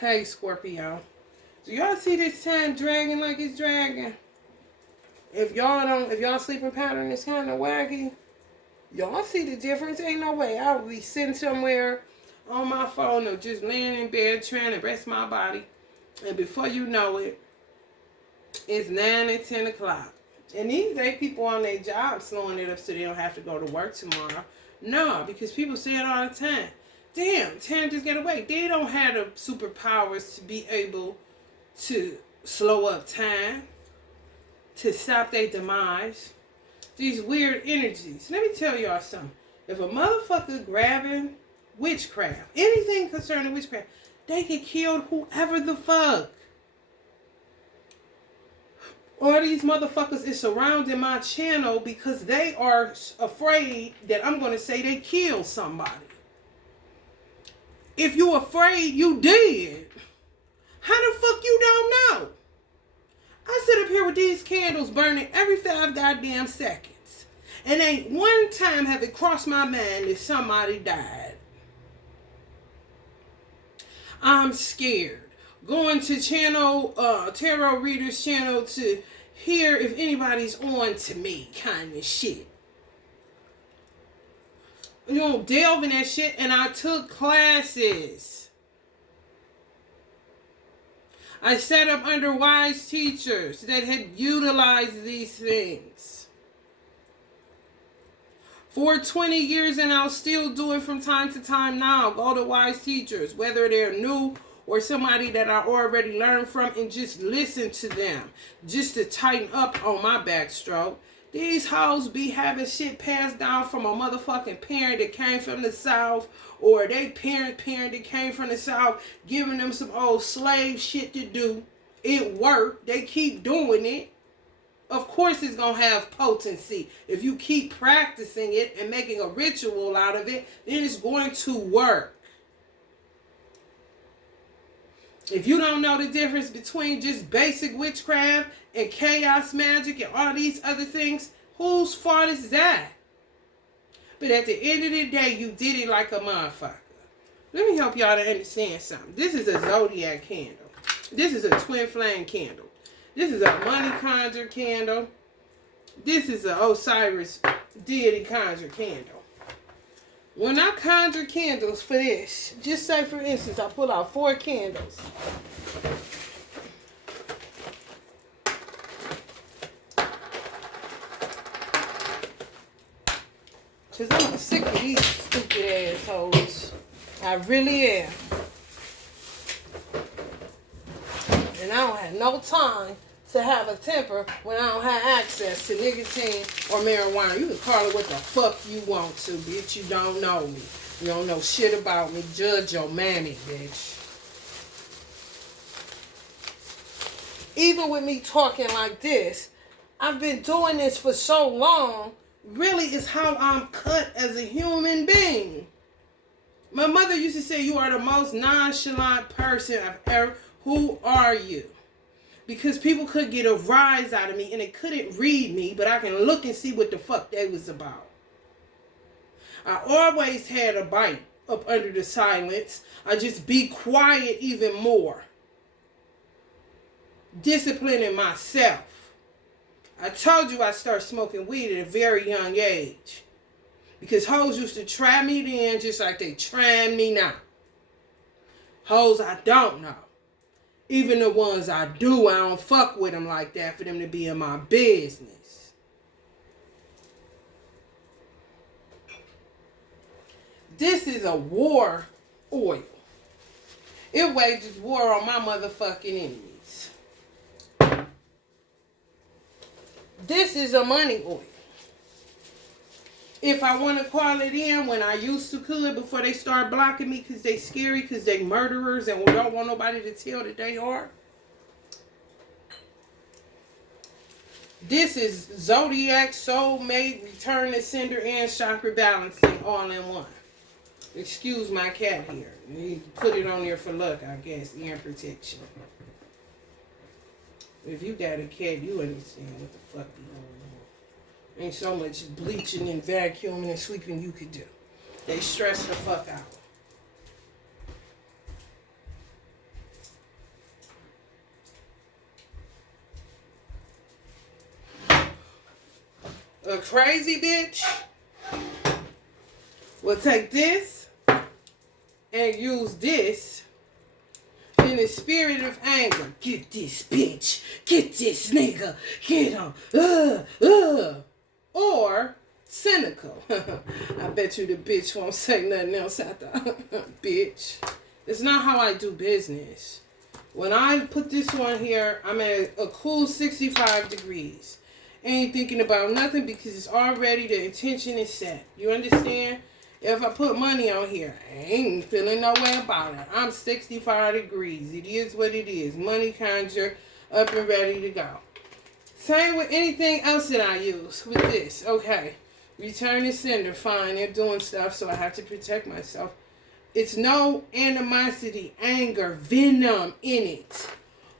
Hey, Scorpio. Do y'all see this time dragging like it's dragging? If y'all sleeping pattern is kind of wacky, y'all see the difference. Ain't no way I would be sitting somewhere on my phone or just laying in bed trying to rest my body. And before you know it, it's 9 and 10 o'clock. And these days, people on their job slowing it up so they don't have to go to work tomorrow. No, because people say it all the time. Damn, time just get away. They don't have the superpowers to be able to slow up time, to stop their demise. These weird energies. Let me tell y'all something. If a motherfucker grabbing witchcraft, anything concerning witchcraft, they can kill whoever the fuck. All these motherfuckers is surrounding my channel because they are afraid that I'm going to say they killed somebody. If you afraid, you did. How the fuck you don't know? I sit up here with these candles burning every 5 goddamn seconds. And ain't one time have it crossed my mind that somebody died. I'm scared. Going to tarot readers channel to hear if anybody's on to me kind of shit. You know, delve in that shit, and I took classes. I sat up under wise teachers that had utilized these things for 20 years, and I'll still do it from time to time now. Go to wise teachers, whether they're new or somebody that I already learned from, and just listen to them, just to tighten up on my backstroke. These hoes be having shit passed down from a motherfucking parent that came from the South, or they parent that came from the South, giving them some old slave shit to do. It worked. They keep doing it. Of course it's going to have potency. If you keep practicing it and making a ritual out of it, then it's going to work. If you don't know the difference between just basic witchcraft and chaos magic and all these other things, whose fault is that? But at the end of the day, you did it like a motherfucker. Let me help y'all to understand something. This is a zodiac candle. This is a twin flame candle. This is a money conjure candle. This is an Osiris deity conjure candle. When I conjure candles for this, just say for instance, I pull out 4 candles. Because I'm sick of these stupid assholes. I really am. And I don't have no time to have a temper when I don't have access to nicotine or marijuana. You can call it what the fuck you want to, bitch. You don't know me. You don't know shit about me. Judge your mammy, bitch. Even with me talking like this, I've been doing this for so long. Really, it's how I'm cut as a human being. My mother used to say, you are the most nonchalant person I've ever... Who are you? Because people could get a rise out of me and they couldn't read me, but I can look and see what the fuck they was about. I always had a bite up under the silence. I just be quiet even more. Disciplining myself. I told you I started smoking weed at a very young age. Because hoes used to try me then just like they trying me now. Hoes I don't know. Even the ones I do, I don't fuck with them like that for them to be in my business. This is a war oil. It wages war on my motherfucking enemies. This is a money oil. If I want to call it in when I used to could before they start blocking me because they scary, because they murderers and we don't want nobody to tell that they are. This is Zodiac, Soulmate, Return to Sender, and Chakra Balancing all in one. Excuse my cat here. You put it on there for luck, I guess, and protection. If you got a cat, you understand what the fuck be going on. Ain't so much bleaching and vacuuming and sweeping you could do. They stress the fuck out. A crazy bitch will take this and use this in the spirit of anger. Get this bitch. Get this nigga. Get him. Or cynical. I bet you the bitch won't say nothing else after bitch. It's not how I do business. When I put this one here, I'm at a cool 65 degrees. Ain't thinking about nothing because it's already, the intention is set. You understand? If I put money on here, I ain't feeling no way about it. I'm 65 degrees. It is what it is. Money conjure, up and ready to go. Same with anything else that I use with this. Okay. Return to sender. Fine. They're doing stuff, so I have to protect myself. It's no animosity, anger, venom in it.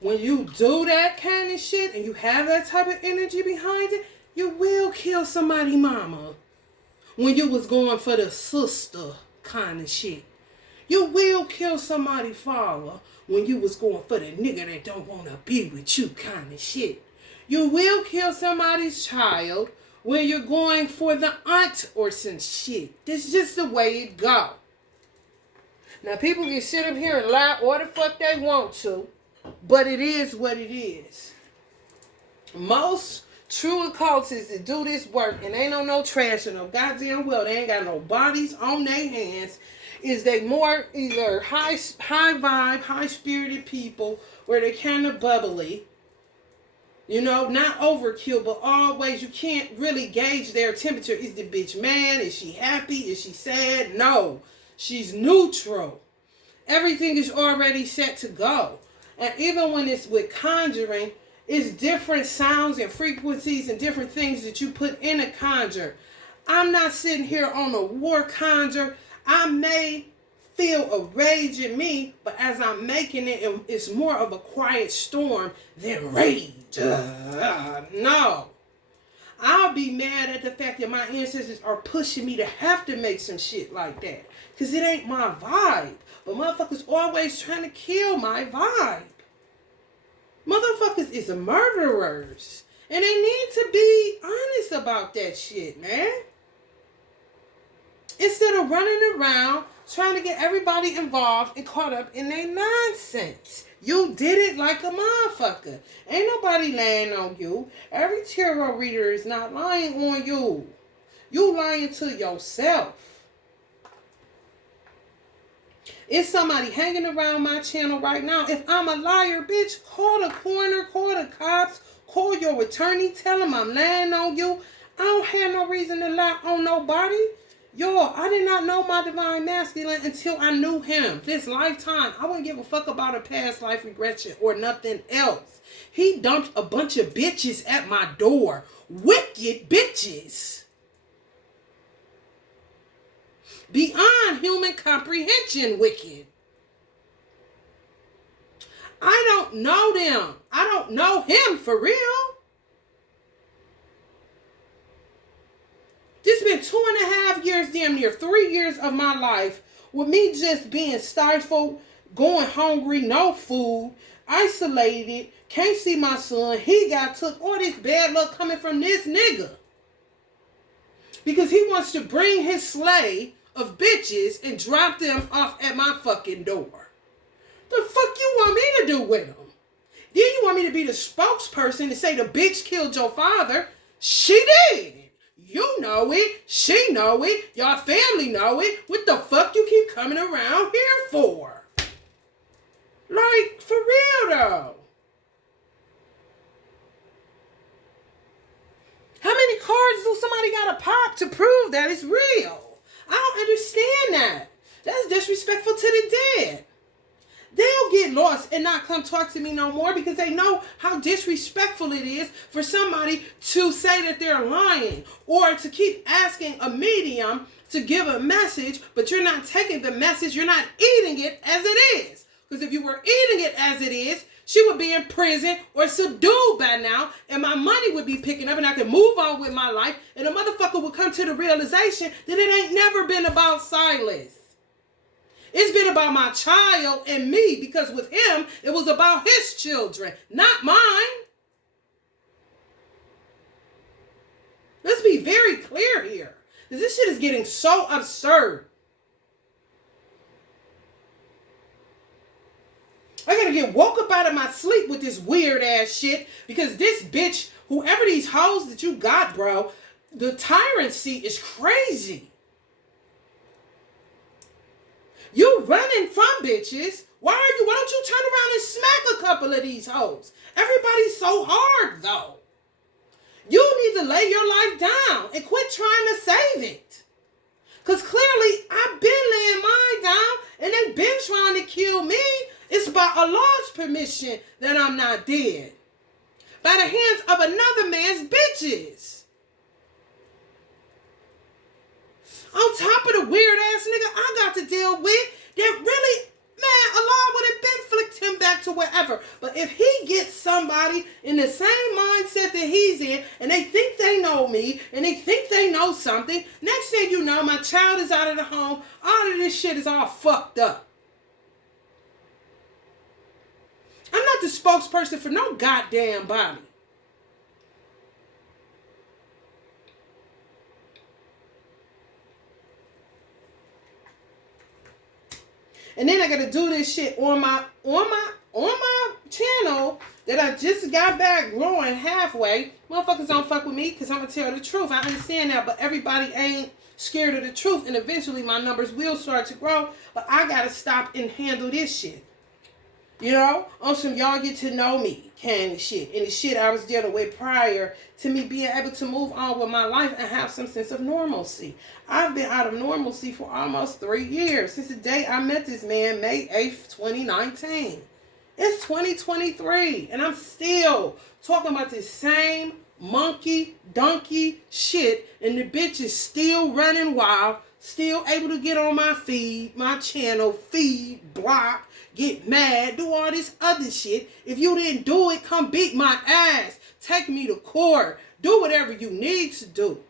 When you do that kind of shit and you have that type of energy behind it, you will kill somebody mama. When you was going for the sister kind of shit. You will kill somebody father when you was going for the nigga that don't want to be with you kind of shit. You will kill somebody's child when you're going for the aunt or some shit. That's just the way it go. Now people can sit up here and lie all the fuck they want to, but it is what it is. Most true occultists that do this work, and ain't on no trash or no goddamn well, they ain't got no bodies on their hands, is they more either high vibe, high spirited people where they kind of bubbly, you know, not overkill, but always you can't really gauge their temperature. Is the bitch mad? Is she happy? Is she sad? No, she's neutral. Everything is already set to go. And even when it's with conjuring, it's different sounds and frequencies and different things that you put in a conjure. I'm not sitting here on a war conjure. I may feel a rage in me, but as I'm making it, it's more of a quiet storm than rage. No. I'll be mad at the fact that my ancestors are pushing me to have to make some shit like that. Because it ain't my vibe. But motherfuckers always trying to kill my vibe. Motherfuckers is murderers. And they need to be honest about that shit, man. Instead of running around trying to get everybody involved and caught up in their nonsense. You did it like a motherfucker. Ain't nobody lying on you. Every tarot reader is not lying on you. You lying to yourself. Is somebody hanging around my channel right now? If I'm a liar, bitch, call the coroner, call the cops, call your attorney, tell them I'm lying on you. I don't have no reason to lie on nobody. Yo, I did not know my divine masculine until I knew him. This lifetime, I wouldn't give a fuck about a past life regression or nothing else. He dumped a bunch of bitches at my door. Wicked bitches. Beyond human comprehension wicked. I don't know them. I don't know him for real. This been 2.5 years, damn near 3 years of my life with me just being stifled, going hungry, no food, isolated, can't see my son. He got took. All this bad luck coming from this nigga. Because he wants to bring his sleigh of bitches and drop them off at my fucking door. The fuck you want me to do with them? Then you want me to be the spokesperson to say the bitch killed your father? She did. You know it. She know it. Y'all family know it. What the fuck you keep coming around here for? Like, for real though. How many cards do somebody gotta pop to prove that it's real? I don't understand that. That's disrespectful to the dead. They'll get lost and not come talk to me no more because they know how disrespectful it is for somebody to say that they're lying or to keep asking a medium to give a message, but you're not taking the message, you're not eating it as it is. Because if you were eating it as it is, she would be in prison or subdued by now, and my money would be picking up, and I could move on with my life, and a motherfucker would come to the realization that it ain't never been about Silas. It's been about my child and me, because with him, it was about his children, not mine. Let's be very clear here. This shit is getting so absurd. I gotta get woke up out of my sleep with this weird ass shit because this bitch, whoever these hoes that you got, bro, the tyrancy is crazy. You running from bitches. Why don't you turn around and smack a couple of these hoes? Everybody's so hard, though. You need to lay your life down and quit trying to save it. Because clearly, I've been laying mine down and they've been trying to kill me. It's by Allah's permission that I'm not dead. By the hands of another man's bitches. On top of the weird ass nigga I got to deal with, that really, man, Allah would have been flicked him back to wherever. But if he gets somebody in the same mindset that he's in, and they think they know me, and they think they know something, next thing you know, my child is out of the home, all of this shit is all fucked up. I'm not the spokesperson for no goddamn body. And then I gotta do this shit on my channel that I just got back growing halfway. Motherfuckers don't fuck with me because I'm gonna tell the truth. I understand that, but everybody ain't scared of the truth, and eventually my numbers will start to grow. But I gotta stop and handle this shit. You know, on some y'all get to know me kind of shit. And the shit I was dealing with prior to me being able to move on with my life and have some sense of normalcy. I've been out of normalcy for almost 3 years. Since the day I met this man, May 8th, 2019. It's 2023. And I'm still talking about this same monkey, donkey shit. And the bitch is still running wild. Still able to get on my feed, my channel, feed, block, get mad, do all this other shit. If you didn't do it, come beat my ass. Take me to court. Do whatever you need to do.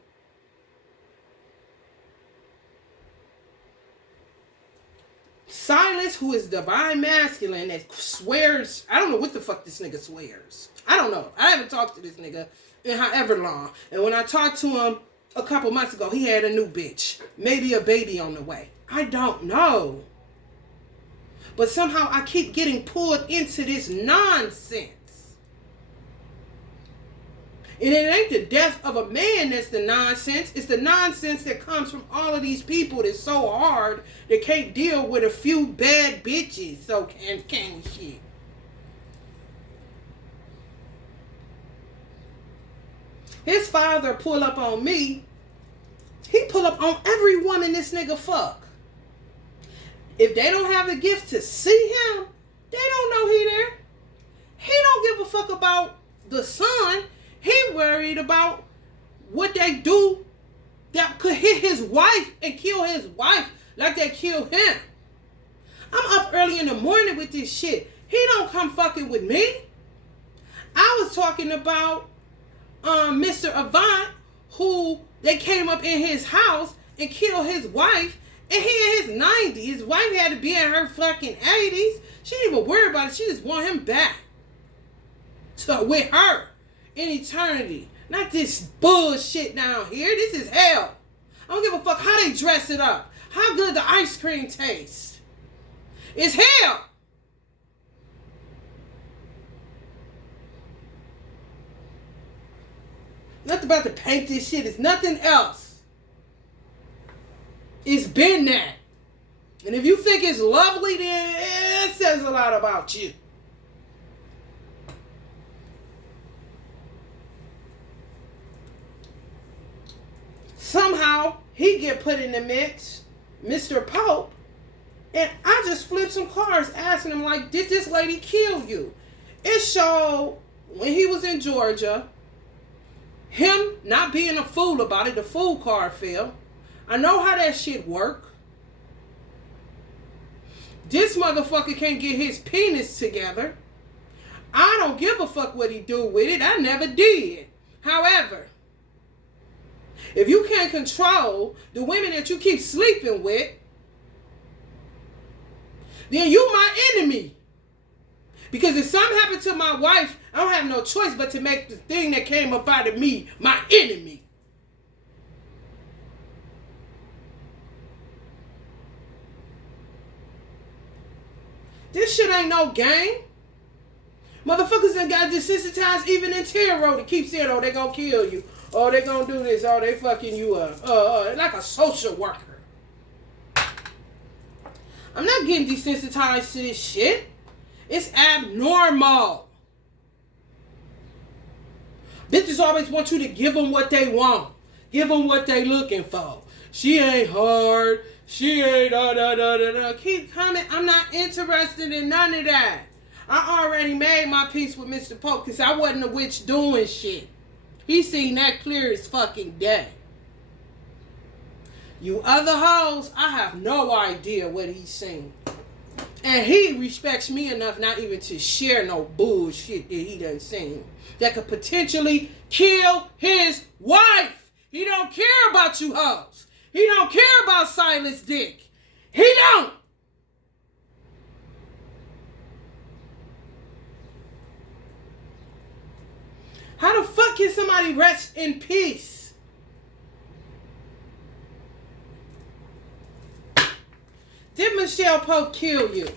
Silas, who is divine masculine, that swears, I don't know what the fuck this nigga swears. I don't know. I haven't talked to this nigga in however long. And when I talked to him a couple months ago, he had a new bitch. Maybe a baby on the way. I don't know. But somehow I keep getting pulled into this nonsense. And it ain't the death of a man that's the nonsense. It's the nonsense that comes from all of these people that's so hard they can't deal with a few bad bitches. So can shit. His father pull up on me. He pull up on every woman this nigga fuck. If they don't have the gift to see him, they don't know he there. He don't give a fuck about the son. He worried about what they do that could hit his wife and kill his wife like they killed him. I'm up early in the morning with this shit. He don't come fucking with me. I was talking about Mr. Avant, who they came up in his house and killed his wife. And he in his 90s. His wife had to be in her fucking 80s. She didn't even worry about it. She just want him back with her in eternity. Not this bullshit down here. This is hell. I don't give a fuck how they dress it up. How good the ice cream tastes. It's hell. Nothing about to paint this shit. It's nothing else. It's been that. And if you think it's lovely, then it says a lot about you. Somehow, he get put in the mix, Mr. Pope, and I just flipped some cards asking him, like, did this lady kill you? It showed when he was in Georgia, him not being a fool about it, the fool card fell. I know how that shit work. This motherfucker can't get his penis together. I don't give a fuck what he do with it. I never did. However, if you can't control the women that you keep sleeping with, then you my enemy. Because if something happened to my wife, I don't have no choice but to make the thing that came up out of me my enemy. This shit ain't no game. Motherfuckers done got desensitized even in tarot to keep saying, oh, they gonna kill you. Oh, they gonna do this. Oh, they fucking you up. Like a social worker. I'm not getting desensitized to this shit. It's abnormal. Bitches always want you to give them what they want. Give them what they looking for. She ain't hard. She ain't da. Keep coming. I'm not interested in none of that. I already made my peace with Mr. Pope because I wasn't a witch doing shit. He seen that clear as fucking day. You other hoes, I have no idea what he's seen. And he respects me enough not even to share no bullshit that he done seen. That could potentially kill his wife. He don't care about you hoes. He don't care about Silas Dick. He don't. How the fuck can somebody rest in peace? Did Michelle Pope kill you?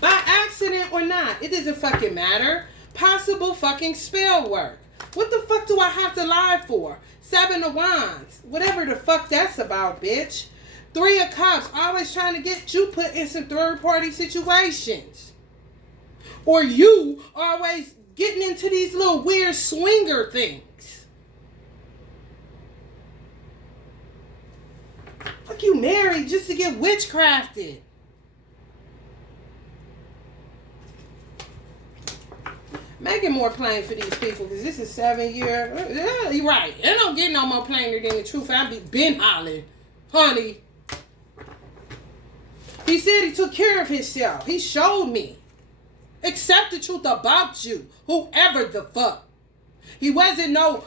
By accident or not, it doesn't fucking matter. Possible fucking spell work. What the fuck do I have to lie for? 7 of Wands. Whatever the fuck that's about, bitch. 3 of Cups. Always trying to get you put in some third party situations. Or you always getting into these little weird swinger things. Fuck you married just to get witchcrafted. Make it more plain for these people because this is 7 years. Yeah, you're right. It don't get no more plainer than the truth. I've been hollering. Honey. He said he took care of himself. He showed me. Accept the truth about you. Whoever the fuck. He wasn't no,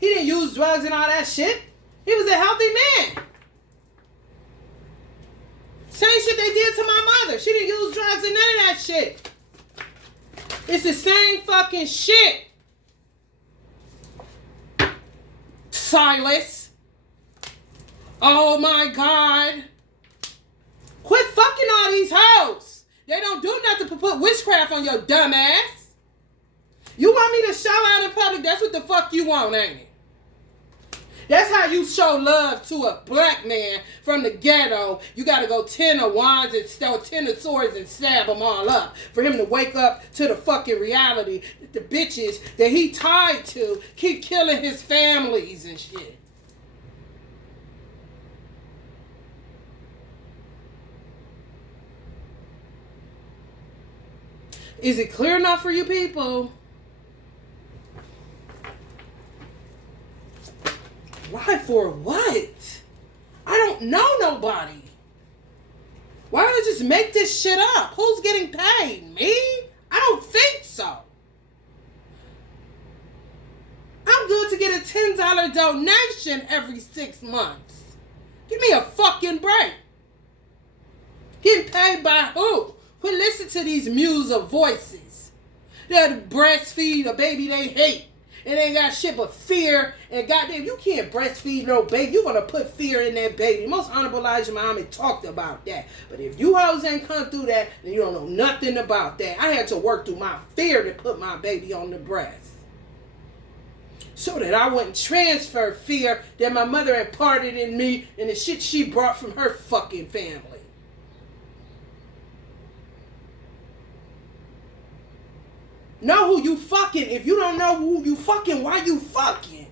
he didn't use drugs and all that shit. He was a healthy man. Same shit they did to my mother. She didn't use drugs and none of that shit. It's the same fucking shit. Silas. Oh my God. Quit fucking all these hoes. They don't do nothing to put witchcraft on your dumb ass. You want me to show out in public? That's what the fuck you want, ain't it? That's how you show love to a black man from the ghetto. You got to go 10 of Wands and 10 of Swords and stab them all up for him to wake up to the fucking reality that the bitches that he tied to keep killing his families and shit. Is it clear enough for you people? Lie for what? I don't know nobody. Why don't I just make this shit up? Who's getting paid? Me? I don't think so. I'm good to get a $10 donation every 6 months. Give me a fucking break. Getting paid by who? Quit listening to these music voices that breastfeed a baby they hate. And ain't got shit but fear. And goddamn, you can't breastfeed no baby. You're going to put fear in that baby. Most Honorable Elijah Muhammad talked about that. But if you hoes ain't come through that, then you don't know nothing about that. I had to work through my fear to put my baby on the breast. So that I wouldn't transfer fear that my mother imparted in me and the shit she brought from her fucking family. Know who you fucking. If you don't know who you fucking, why you fucking?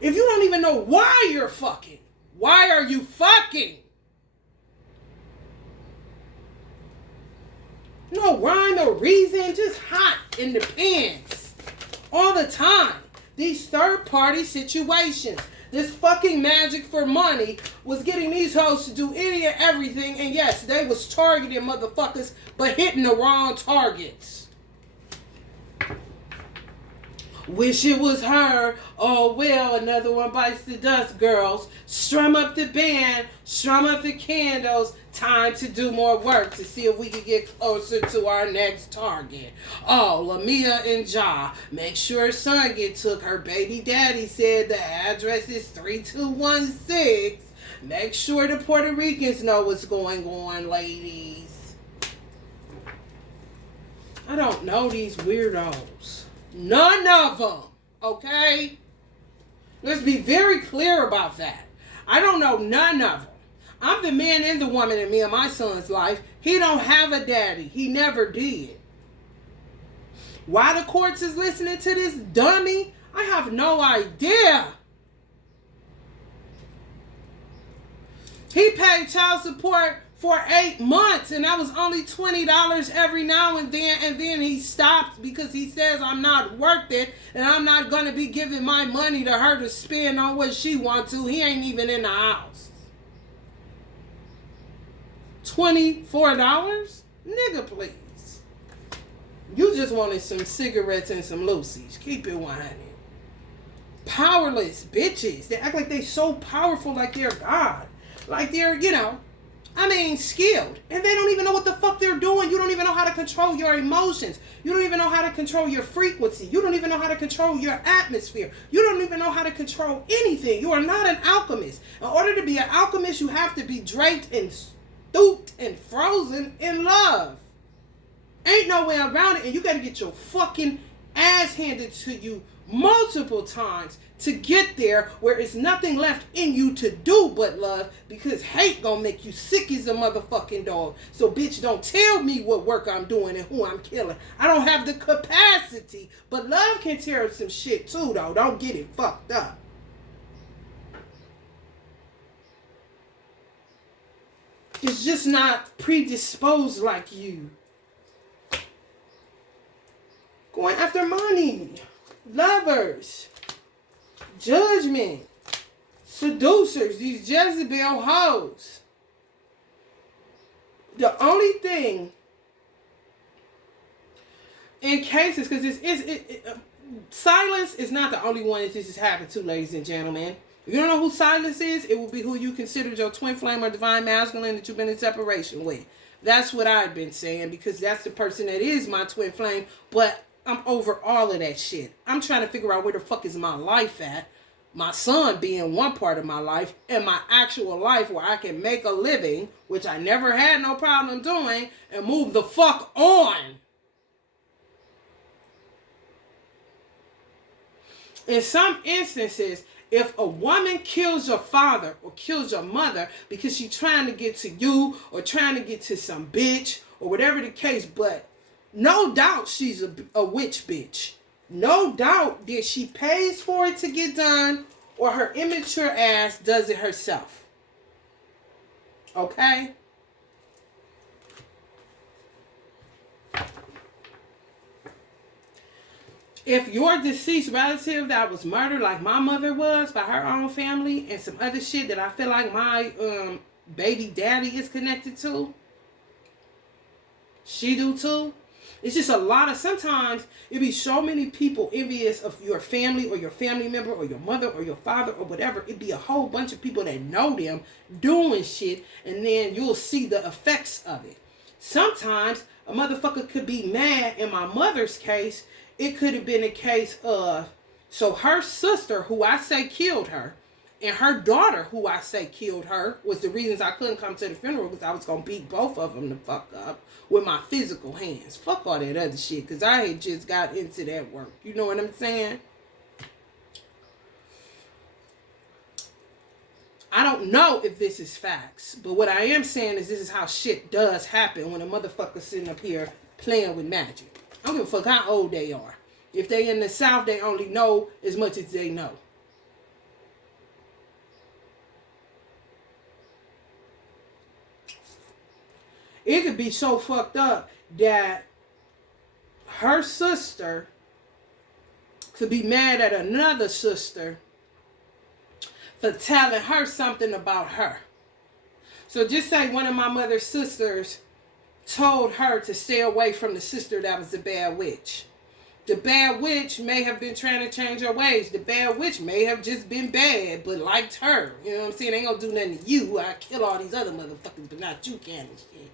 If you don't even know why you're fucking, why are you fucking? No rhyme or reason, just hot in the pants. All the time. These third party situations. This fucking magic for money was getting these hoes to do any and everything. And yes, they was targeting motherfuckers, but hitting the wrong targets. Wish it was her. Oh, well, another one bites the dust, girls. Strum up the band. Strum up the candles. Time to do more work to see if we can get closer to our next target. Oh, Lamia and Ja. Make sure son get took. Her baby daddy said the address is 3216. Make sure the Puerto Ricans know what's going on, ladies. I don't know these weirdos. None of them. Okay? Let's be very clear about that. I don't know none of them. I'm the man and the woman in me and my son's life. He don't have a daddy. He never did. Why the courts is listening to this dummy? I have no idea. He paid child support for 8 months, and that was only $20 every now and then he stopped because he says I'm not worth it, and I'm not going to be giving my money to her to spend on what she wants to. He ain't even in the house. $24? Nigga, please. You just wanted some cigarettes and some Lucy's. Keep it 100. Powerless bitches. They act like they so powerful, like they're God. Like they're, skilled. And they don't even know what the fuck they're doing. You don't even know how to control your emotions. You don't even know how to control your frequency. You don't even know how to control your atmosphere. You don't even know how to control anything. You are not an alchemist. In order to be an alchemist, you have to be draped and stooped and frozen in love. Ain't no way around it. And you got to get your fucking ass handed to you multiple times to get there, where it's nothing left in you to do but love, because hate gonna make you sick as a motherfucking dog. So bitch, don't tell me what work I'm doing and who I'm killing. I don't have the capacity, but love can tear up some shit too, though. Don't get it fucked up. It's just not predisposed like you. Going after money, lovers, judgment, seducers, these Jezebel hoes. The only thing in cases, because Silence is not the only one that this has happened to, ladies and gentlemen. If you don't know who Silence is, it will be who you considered your twin flame or divine masculine that you've been in separation with. That's what I've been saying, because that's the person that is my twin flame, but I'm over all of that shit. I'm trying to figure out where the fuck is my life at. My son being one part of my life, and my actual life where I can make a living, which I never had no problem doing, and move the fuck on. In some instances, if a woman kills your father or kills your mother because she's trying to get to you or trying to get to some bitch or whatever the case, but no doubt she's a witch bitch. No doubt that she pays for it to get done, or her immature ass does it herself. Okay? If your deceased relative that was murdered like my mother was by her own family and some other shit that I feel like my baby daddy is connected to, she do too. It's just a lot of, sometimes it be so many people envious of your family or your family member or your mother or your father or whatever. It be a whole bunch of people that know them doing shit, and then you'll see the effects of it. Sometimes a motherfucker could be mad. In my mother's case, it could have been a case of, so her sister, who I say killed her, and her daughter, who I say killed her, was the reasons I couldn't come to the funeral, because I was going to beat both of them the fuck up with my physical hands. Fuck all that other shit, because I had just got into that work. You know what I'm saying? I don't know if this is facts, but what I am saying is this is how shit does happen when a motherfucker's sitting up here playing with magic. I don't give a fuck how old they are. If they in the South, they only know as much as they know. It could be so fucked up that her sister could be mad at another sister for telling her something about her. So just say one of my mother's sisters told her to stay away from the sister that was a bad witch. The bad witch may have been trying to change her ways. The bad witch may have just been bad, but liked her. You know what I'm saying? They ain't gonna do nothing to you. I kill all these other motherfuckers, but not you, can and shit.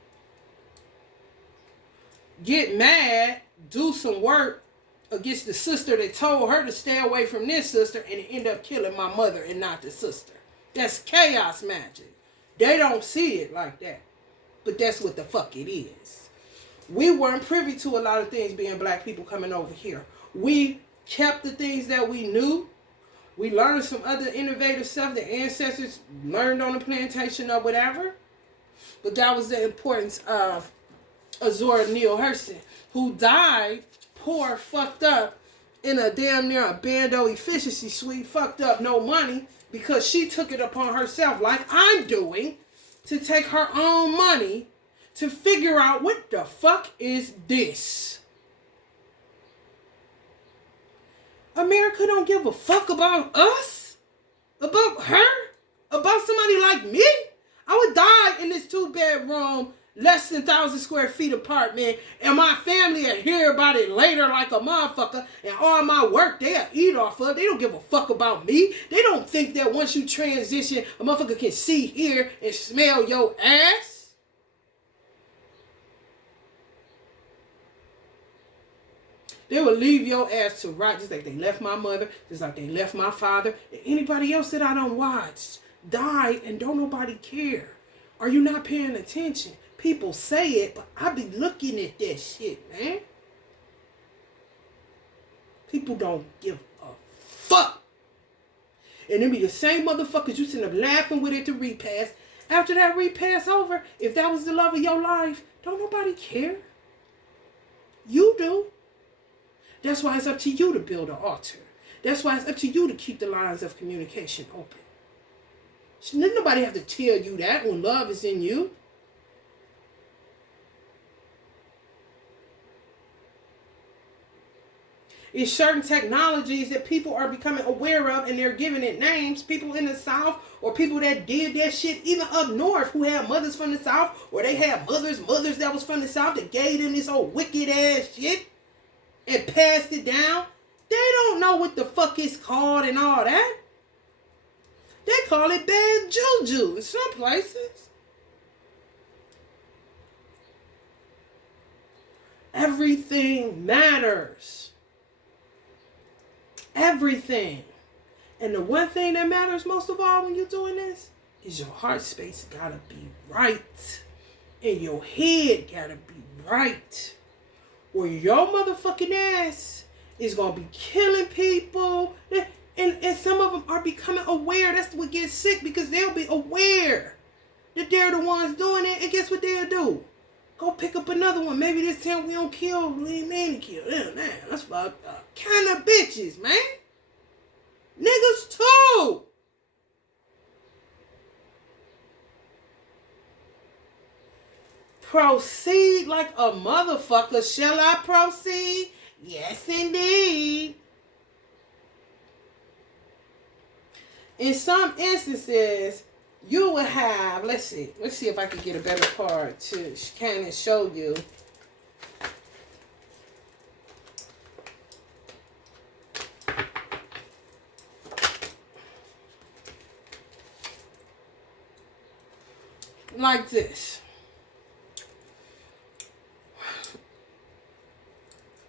Get mad, do some work against the sister that told her to stay away from this sister, and end up killing my mother and not the sister. That's chaos magic. They don't see it like that. But that's what the fuck it is. We weren't privy to a lot of things being black people coming over here. We kept the things that we knew. We learned some other innovative stuff that ancestors learned on the plantation or whatever. But that was the importance of Azora Neale Hurston, who died poor, fucked up, in a damn near a bando efficiency suite, fucked up, no money, because she took it upon herself, like I'm doing, to take her own money to figure out what the fuck is this. America don't give a fuck about us, about her, about somebody like me. I would die in this 2-bedroom, less than 1,000 square feet apartment, and my family will hear about it later like a motherfucker, and all my work they'll eat off of. They don't give a fuck about me. They don't think that once you transition, a motherfucker can see, hear, and smell your ass. They will leave your ass to rot, just like they left my mother, just like they left my father, and anybody else that I don't watch died and don't nobody care. Are you not paying attention? People say it, but I be looking at that shit, man. People don't give a fuck. And it be the same motherfuckers you sitting up laughing with at the repast. After that repast over, if that was the love of your life, don't nobody care. You do. That's why it's up to you to build an altar. That's why it's up to you to keep the lines of communication open. Shouldn't nobody have to tell you that when love is in you. It's certain technologies that people are becoming aware of and they're giving it names. People in the South or people that did that shit even up north who had mothers from the South, or they had mothers that was from the South that gave them this old wicked ass shit and passed it down. They don't know what the fuck it's called and all that. They call it bad juju in some places. Everything matters. Everything. And the one thing that matters most of all when you're doing this is your heart space gotta be right. And your head gotta be right. Or your motherfucking ass is gonna be killing people. And some of them are becoming aware. That's what gets sick, because they'll be aware that they're the ones doing it. And guess what they'll do? Go pick up another one. Maybe this time we don't kill. We ain't mean to kill them. Man, that's fucked up. Kind of bitches, man. Niggas too. Proceed like a motherfucker. Shall I proceed? Yes, indeed. In some instances, you will have, let's see if I can get a better card to kind of show you. Like this.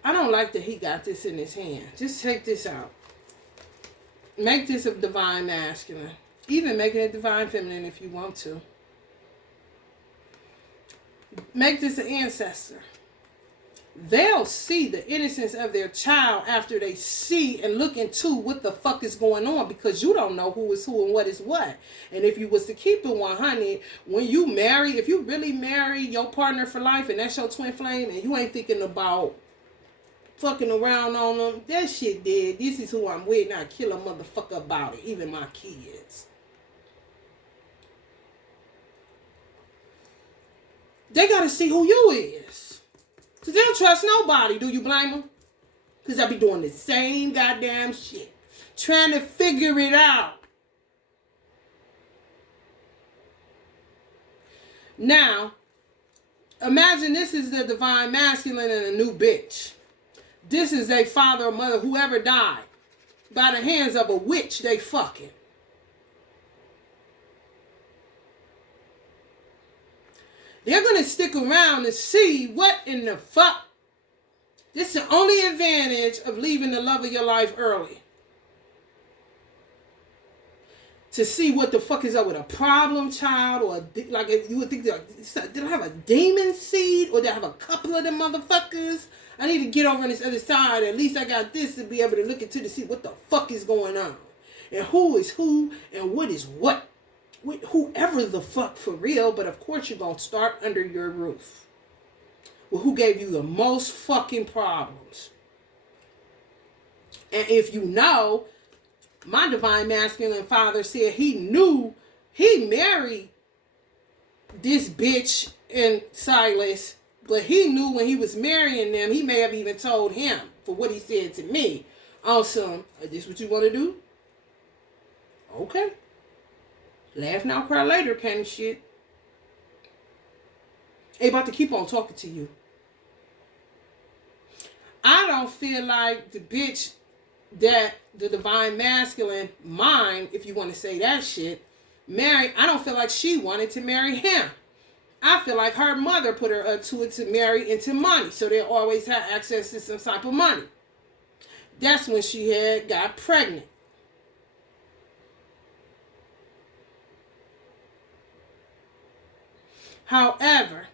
I don't like that he got this in his hand. Just take this out. Make this a divine masculine. Even make it a divine feminine if you want to. Make this an ancestor. They'll see the innocence of their child after they see and look into what the fuck is going on, because you don't know who is who and what is what. And if you was to keep it 100, when you marry, if you really marry your partner for life and that's your twin flame and you ain't thinking about fucking around on them, that shit dead. This is who I'm with and I kill a motherfucker about it, even my kids. They gotta see who you is. Because they don't trust nobody. Do you blame them? Because I be doing the same goddamn shit. Trying to figure it out. Now, imagine this is the divine masculine and a new bitch. This is a father or mother, whoever died, by the hands of a witch they fucking. They're going to stick around to see what in the fuck. This is the only advantage of leaving the love of your life early. to see what the fuck is up with a problem child, or like you would think, did I have a demon seed, or did I have a couple of them motherfuckers? I need to get over on this other side. At least I got this to be able to look into to see what the fuck is going on, and who is who, and what is what, with whoever the fuck for real. But of course you're gonna start under your roof. Well, who gave you the most fucking problems? And if you know, my divine masculine father said he knew he married this bitch and Silas, but he knew when he was marrying them, he may have even told him for what he said to me. Awesome. This what you want to do? Okay. Laugh now, cry later kind of shit. Ain't about to keep on talking to you. I don't feel like the bitch that the divine masculine mind, if you want to say that shit, married, I don't feel like she wanted to marry him. I feel like her mother put her up to it to marry into money, so they always had access to some type of money. That's when she had got pregnant. However,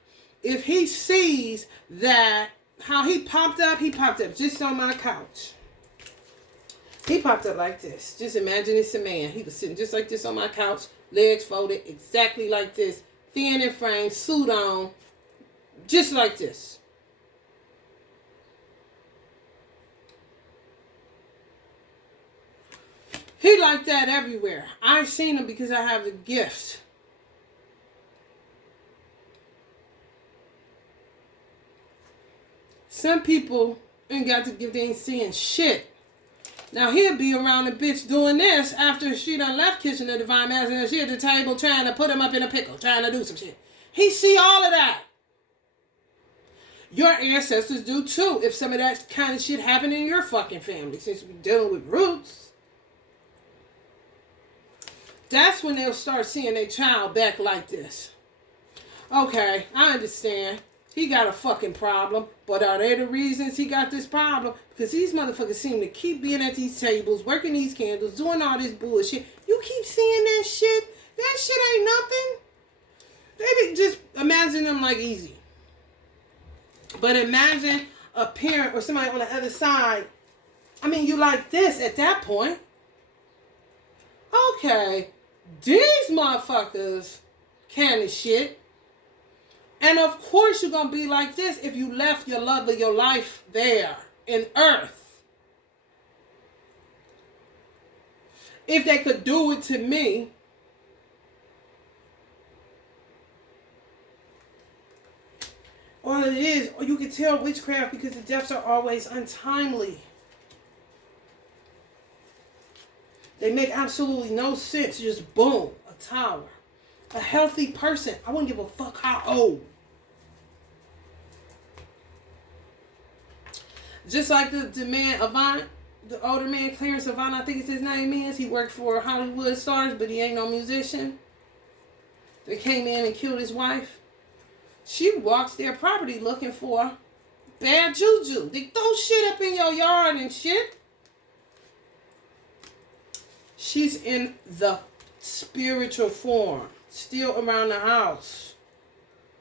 if he sees that how he popped up just on my couch. He popped up like this. Just imagine it's a man. He was sitting just like this on my couch, legs folded, exactly like this, thin and frame, suit on, just like this. He like that everywhere. I've seen him because I have the gift. Some people ain't got to give, they ain't seeing shit. Now he'll be around the bitch doing this after she done left Kitchen the Divine Masculine and she at the table trying to put him up in a pickle, trying to do some shit. He see all of that. Your ancestors do too, if some of that kind of shit happened in your fucking family, since we're dealing with roots. That's when they'll start seeing their child back like this. Okay, I understand. He got a fucking problem, but are they the reasons he got this problem? Because these motherfuckers seem to keep being at these tables, working these candles, doing all this bullshit. You keep seeing that shit? That shit ain't nothing. They just imagine them like easy. But imagine a parent or somebody on the other side. I mean, you like this at that point. Okay, these motherfuckers kind of shit. And of course you're going to be like this if you left your love of your life there in earth. If they could do it to me, all it is, or you can tell witchcraft because the deaths are always untimely. They make absolutely no sense. Just boom, a tower. A healthy person, I wouldn't give a fuck how old. Just like the man Avant, the older man Clarence Avant, I think it's his name is. He worked for Hollywood stars, but he ain't no musician. They came in and killed his wife. She walks their property looking for bad juju. They throw shit up in your yard and shit. She's in the spiritual form, still around the house.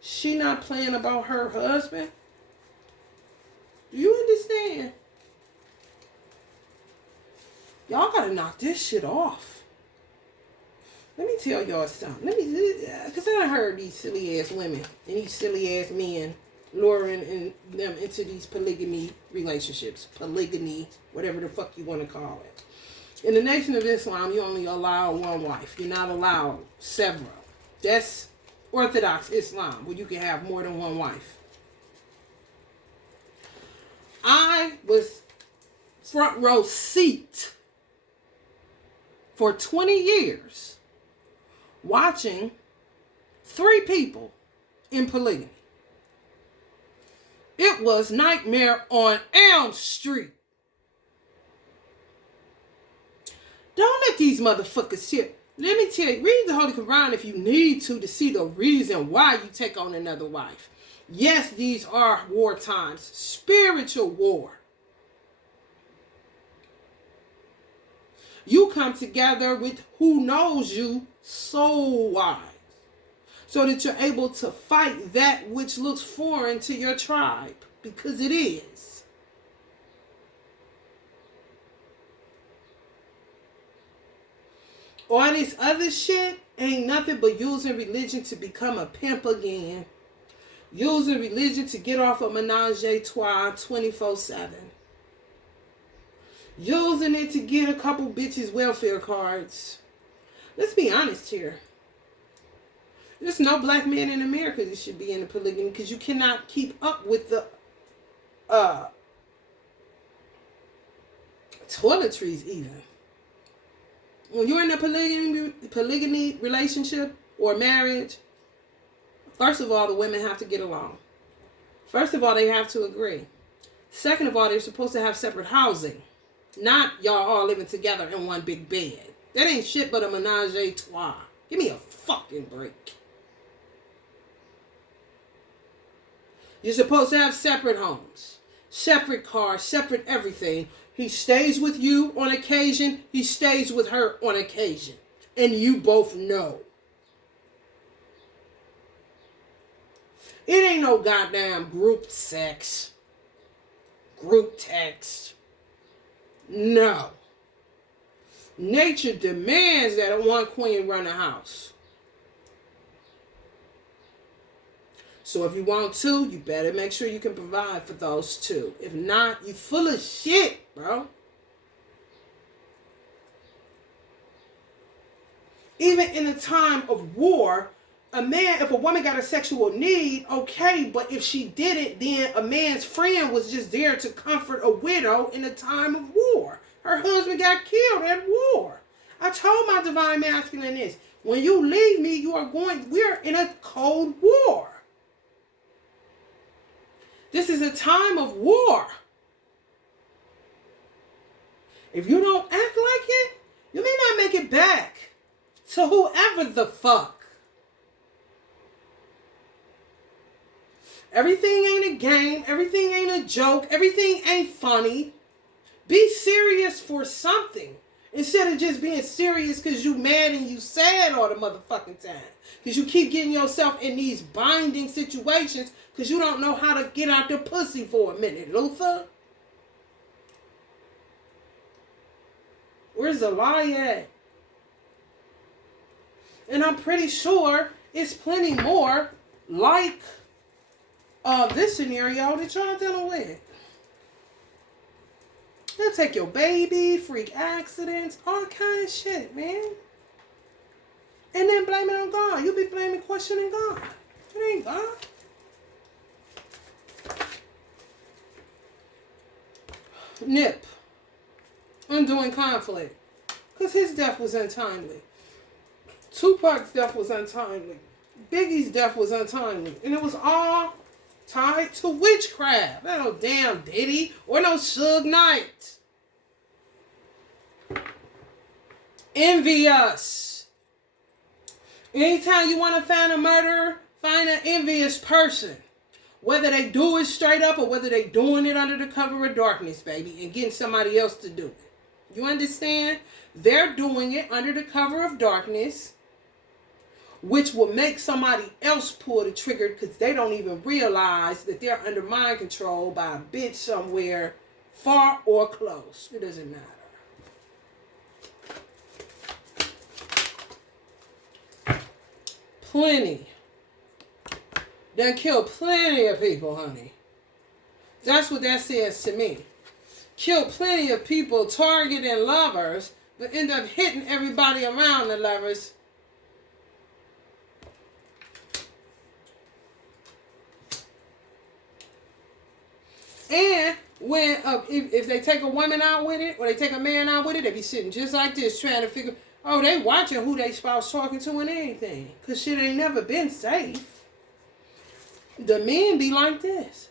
She not playing about her husband. Do you understand? Y'all gotta knock this shit off. Let me tell y'all something. Because I heard these silly ass women and these silly ass men luring them into these polygamy relationships. Polygamy, whatever the fuck you want to call it. In the Nation of Islam, you only allow one wife. You're not allowed several. That's Orthodox Islam, where you can have more than one wife. I was front row seat for 20 years watching 3 people in polygamy. It was Nightmare on Elm Street. Don't let these motherfuckers shit. Let me tell you, read the Holy Quran if you need to see the reason why you take on another wife. Yes, these are war times. Spiritual war. You come together with who knows you soul-wise, so that you're able to fight that which looks foreign to your tribe, because it is. All this other shit ain't nothing but using religion to become a pimp again. Using religion to get off of menage a trois 24/7. Using it to get a couple bitches welfare cards. Let's be honest here. There's no black man in America that should be in a polygamy, because you cannot keep up with the toiletries even. When you're in a polygamy relationship or marriage, first of all, the women have to get along. First of all, they have to agree. Second of all, they're supposed to have separate housing. Not y'all all living together in one big bed. That ain't shit but a menage a trois. Give me a fucking break. You're supposed to have separate homes, separate cars, separate everything. He stays with you on occasion. He stays with her on occasion. And you both know. It ain't no goddamn group sex, group text. No. Nature demands that one queen run a house. So if you want two, you better make sure you can provide for those two. If not, you full of shit, bro. Even in a time of war, if a woman got a sexual need, okay, but if she did it, then a man's friend was just there to comfort a widow in a time of war. Her husband got killed at war. I told my divine masculine this. When you leave me, we're in a cold war. This is a time of war. If you don't act like it, you may not make it back to whoever the fuck. Everything ain't a game. Everything ain't a joke. Everything ain't funny. Be serious for something. Instead of just being serious because you mad and you sad all the motherfucking time. Because you keep getting yourself in these binding situations because you don't know how to get out the pussy for a minute, Luther. Where's the lie at? And I'm pretty sure it's plenty more like this scenario that y'all dealing with. They'll take your baby, freak accidents, all kind of shit, man. And then blame it on God. You be blaming, questioning God. It ain't God. Nip. Undoing conflict. Because his death was untimely. Tupac's death was untimely. Biggie's death was untimely. And it was all tied to witchcraft. Not no damn Diddy or no Suge Knight. Envious. Anytime you want to find a murderer, find an envious person. Whether they do it straight up or whether they doing it under the cover of darkness, baby, and getting somebody else to do it. You understand? They're doing it under the cover of darkness, which will make somebody else pull the trigger because they don't even realize that they're under mind control by a bitch somewhere far or close. It doesn't matter. Plenty. Done killed plenty of people, honey. That's what that says to me. Killed plenty of people targeting lovers, but end up hitting everybody around the lovers. And when if they take a woman out with it, or they take a man out with it, they be sitting just like this, trying to figure, oh, they watching who they spouse talking to and anything. Because shit ain't never been safe. The men be like this.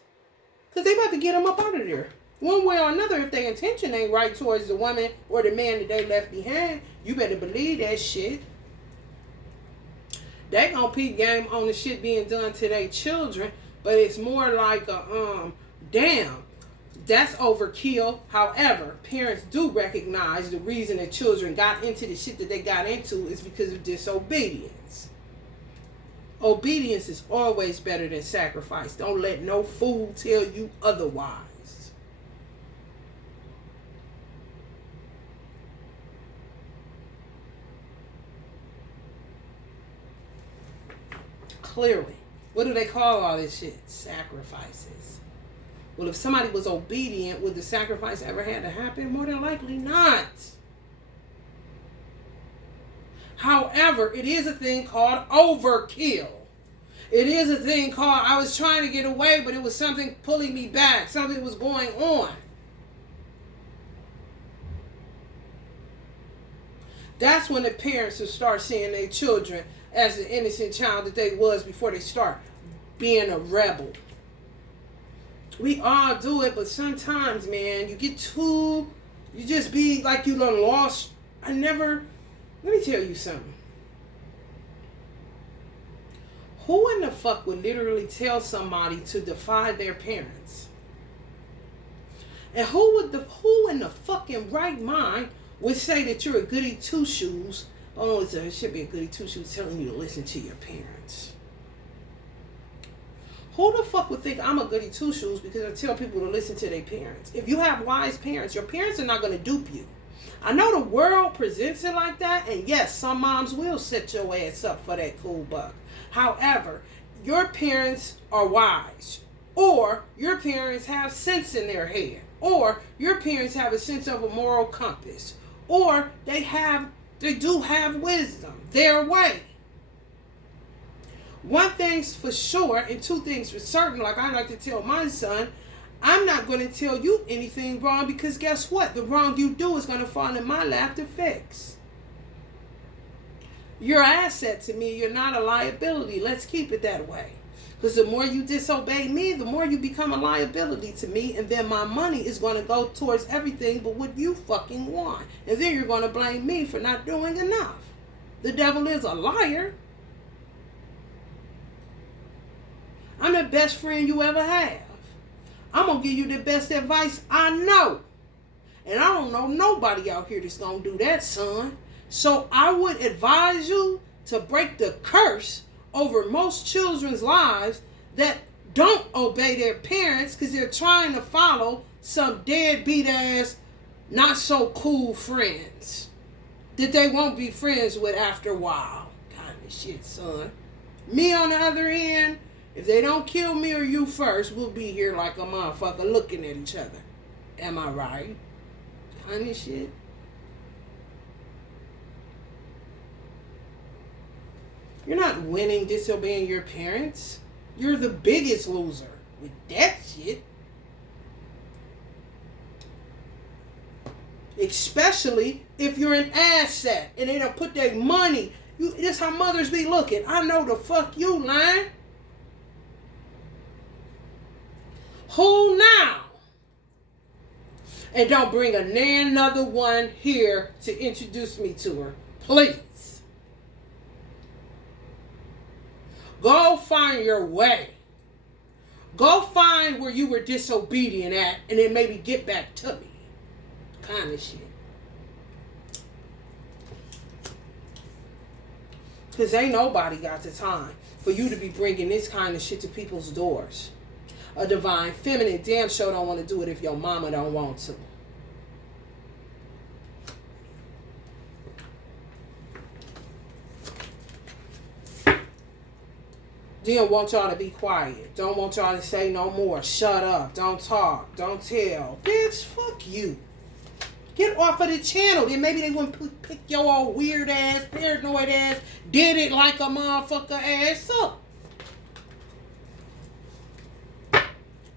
Because they about to get them up out of there. One way or another, if their intention ain't right towards the woman or the man that they left behind, you better believe that shit. They gonna peep game on the shit being done to their children, but it's more like a, damn, That's overkill. However, parents do recognize the reason that children got into the shit that they got into is because of disobedience. Obedience is always better than sacrifice. Don't let no fool tell you otherwise. Clearly. What do they call all this shit? Sacrifices. Well, if somebody was obedient, would the sacrifice ever had to happen? More than likely not. However, it is a thing called overkill. It is a thing called, I was trying to get away, but it was something pulling me back. Something was going on. That's when the parents will start seeing their children as the innocent child that they was before they start being a rebel. We all do it, but sometimes, man, you just be like you done lost. Let me tell you something. Who in the fuck would literally tell somebody to defy their parents? And who in the fucking right mind would say that you're a goody two-shoes? Oh, it should be a goody two-shoes telling you to listen to your parents. Who the fuck would think I'm a goody two-shoes because I tell people to listen to their parents? If you have wise parents, your parents are not going to dupe you. I know the world presents it like that, and yes, some moms will set your ass up for that cool buck. However, your parents are wise, or your parents have sense in their head, or your parents have a sense of a moral compass, or they do have wisdom their way. One thing's for sure and two things for certain, like I like to tell my son, I'm not going to tell you anything wrong because guess what? The wrong you do is going to fall in my lap to fix. You're an asset to me. You're not a liability. Let's keep it that way. Because the more you disobey me, the more you become a liability to me. And then my money is going to go towards everything but what you fucking want. And then you're going to blame me for not doing enough. The devil is a liar. I'm the best friend you ever have. I'm going to give you the best advice I know. And I don't know nobody out here that's going to do that, son. So I would advise you to break the curse over most children's lives that don't obey their parents because they're trying to follow some deadbeat ass, not so cool friends that they won't be friends with after a while. Kind of shit, son. Me, on the other hand, if they don't kill me or you first, we'll be here like a motherfucker looking at each other. Am I right? Kind of shit. You're not winning disobeying your parents. You're the biggest loser with that shit. Especially if you're an asset and they don't put their money. This how mothers be looking. I know the fuck you, lying. Who now? And don't bring another one here to introduce me to her. Please. Go find your way. Go find where you were disobedient at and then maybe get back to me. Kind of shit. Because ain't nobody got the time for you to be bringing this kind of shit to people's doors. A divine feminine damn sure don't want to do it if your mama don't want to. Didn't want y'all to be quiet. Don't want y'all to say no more. Shut up. Don't talk. Don't tell. Bitch, fuck you. Get off of the channel. Then maybe they wouldn't pick your old weird ass, paranoid ass, did it like a motherfucker ass up.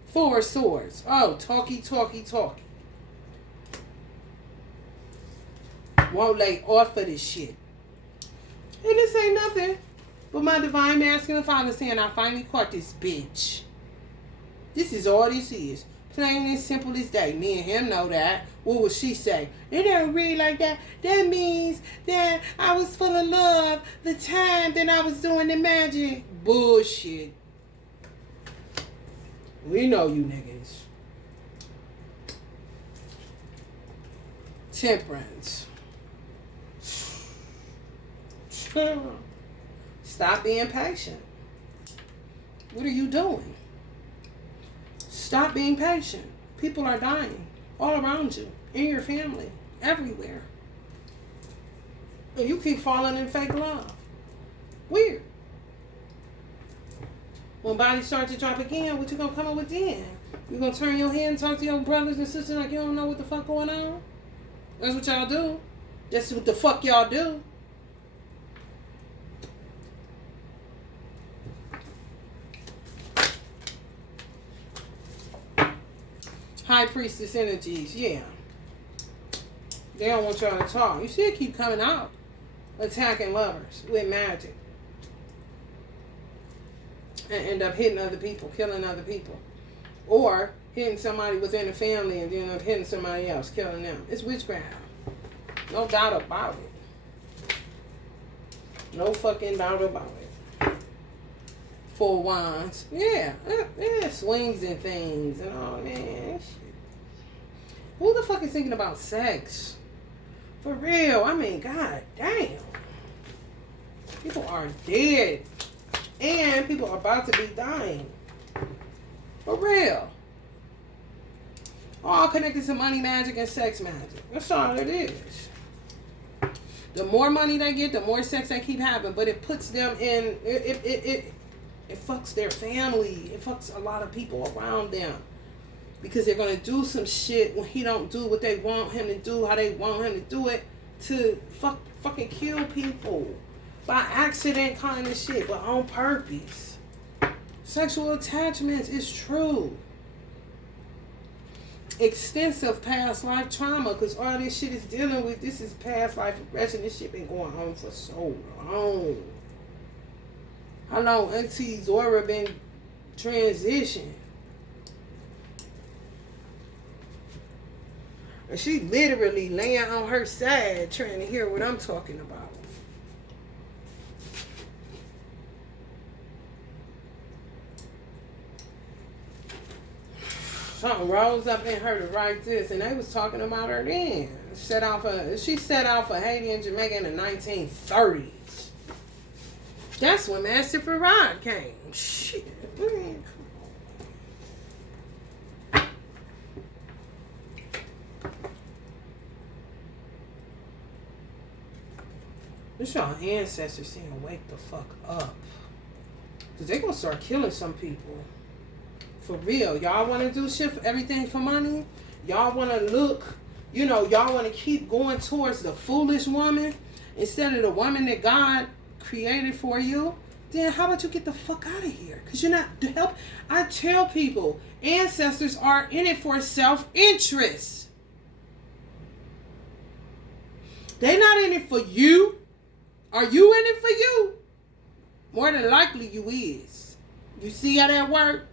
Four swords. Oh, talky. Won't lay off of this shit. And this ain't nothing but my divine masculine father saying, I finally caught this bitch. This is all this is. Plain and simple as day. Me and him know that. What would she say? It don't read like that. That means that I was full of love the time that I was doing the magic. Bullshit. We know you niggas. Temperance. Stop being patient. What are you doing? Stop being patient. People are dying all around you, in your family, everywhere. And you keep falling in fake love. Weird. When bodies start to drop again, what you gonna come up with then? You gonna turn your head and talk to your brothers and sisters like you don't know what the fuck going on? That's what y'all do. That's what the fuck y'all do. High priestess energies, yeah. They don't want y'all to talk. You see it keep coming out. Attacking lovers with magic. And end up hitting other people, killing other people. Or hitting somebody within the family and then end up hitting somebody else, killing them. It's witchcraft. No doubt about it. No fucking doubt about it. 4 wands. Yeah. Swings and things and all, man. Shit. Who the fuck is thinking about sex? For real. I mean, god damn. People are dead. And people are about to be dying. For real. All connected to money magic and sex magic. That's all it is. The more money they get, the more sex they keep having. But it puts them in... It fucks their family. It fucks a lot of people around them. Because they're going to do some shit when he don't do what they want him to do, how they want him to do it, to fucking kill people. By accident kind of shit, but on purpose. Sexual attachments is true. Extensive past life trauma, because all this shit is dealing with, this is past life regression. This shit been going on for so long. How long Auntie Zora been transitioned? And she literally laying on her side trying to hear what I'm talking about. Something rose up in her to write this, and they was talking about her then. She set out for Haiti and Jamaica in the 1930s. That's when Master Farad came. Shit, man. This y'all ancestors saying wake the fuck up. Because they gonna start killing some people. For real. Y'all want to do shit for everything for money? Y'all want to look, y'all want to keep going towards the foolish woman instead of the woman that God created for you? Then how about you get the fuck out of here? Because you're not to help. I tell people, ancestors are in it for self-interest. They're not in it for you. Are you in it for you? More than likely you is. You see how that work?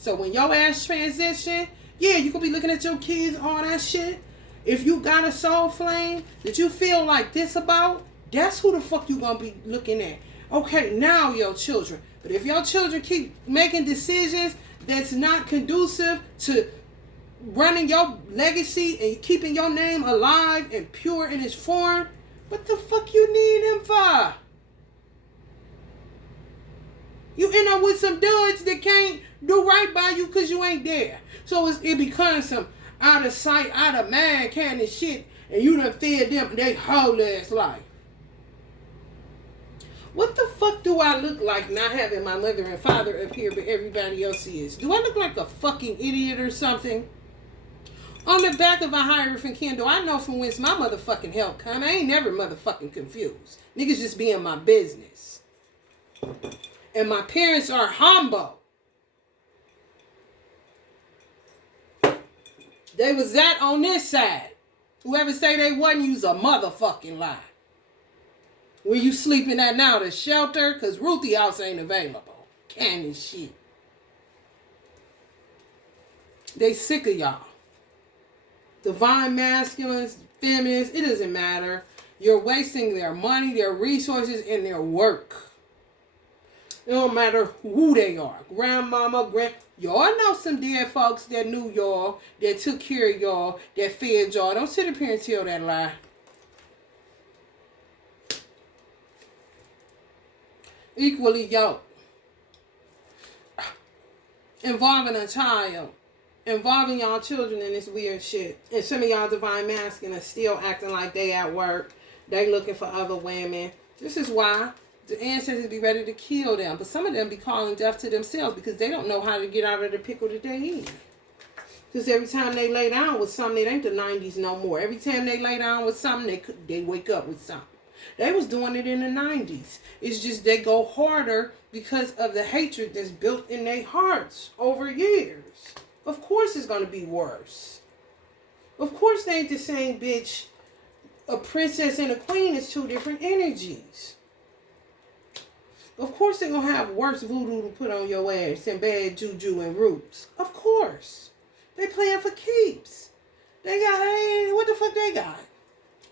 So when your ass transition, yeah, you could be looking at your kids, all that shit. If you got a soul flame that you feel like this about, that's who the fuck you gonna be looking at. Okay, now your children. But if your children keep making decisions that's not conducive to running your legacy and keeping your name alive and pure in its form, what the fuck you need them for? You end up with some dudes that can't do right by you because you ain't there. So it becomes some out of sight, out of mind kind of shit, and you done fed them their whole ass life. What the fuck do I look like not having my mother and father up here, but everybody else is? Do I look like a fucking idiot or something? On the back of a Hierophant candle, I know from whence my motherfucking help come. I ain't never motherfucking confused. Niggas just be in my business. And my parents are humble. They was that on this side. Whoever say they wasn't, use a motherfucking lie. Where you sleeping at now? The shelter? Because Ruthie house ain't available. Cannon shit. They sick of y'all. Divine masculines, feminists, it doesn't matter. You're wasting their money, their resources, and their work. It don't matter who they are. Grandmama, Y'all know some dead folks that knew y'all, that took care of y'all, that fed y'all. Don't sit up here and tell that lie. Equally yoked. Involving a child. Involving y'all children in this weird shit. And some of y'all divine masculine are still acting like they at work. They looking for other women. This is why the ancestors be ready to kill them. But some of them be calling death to themselves because they don't know how to get out of the pickle that they in. Because every time they lay down with something, it ain't the 90s no more. Every time they lay down with something, they wake up with something. They was doing it in the 90s. It's just they go harder because of the hatred that's built in their hearts over years. Of course it's going to be worse. Of course they ain't the same bitch. A princess and a queen is two different energies. Of course they're going to have worse voodoo to put on your ass and bad juju and roots. Of course. They playing for keeps. They got, what the fuck they got?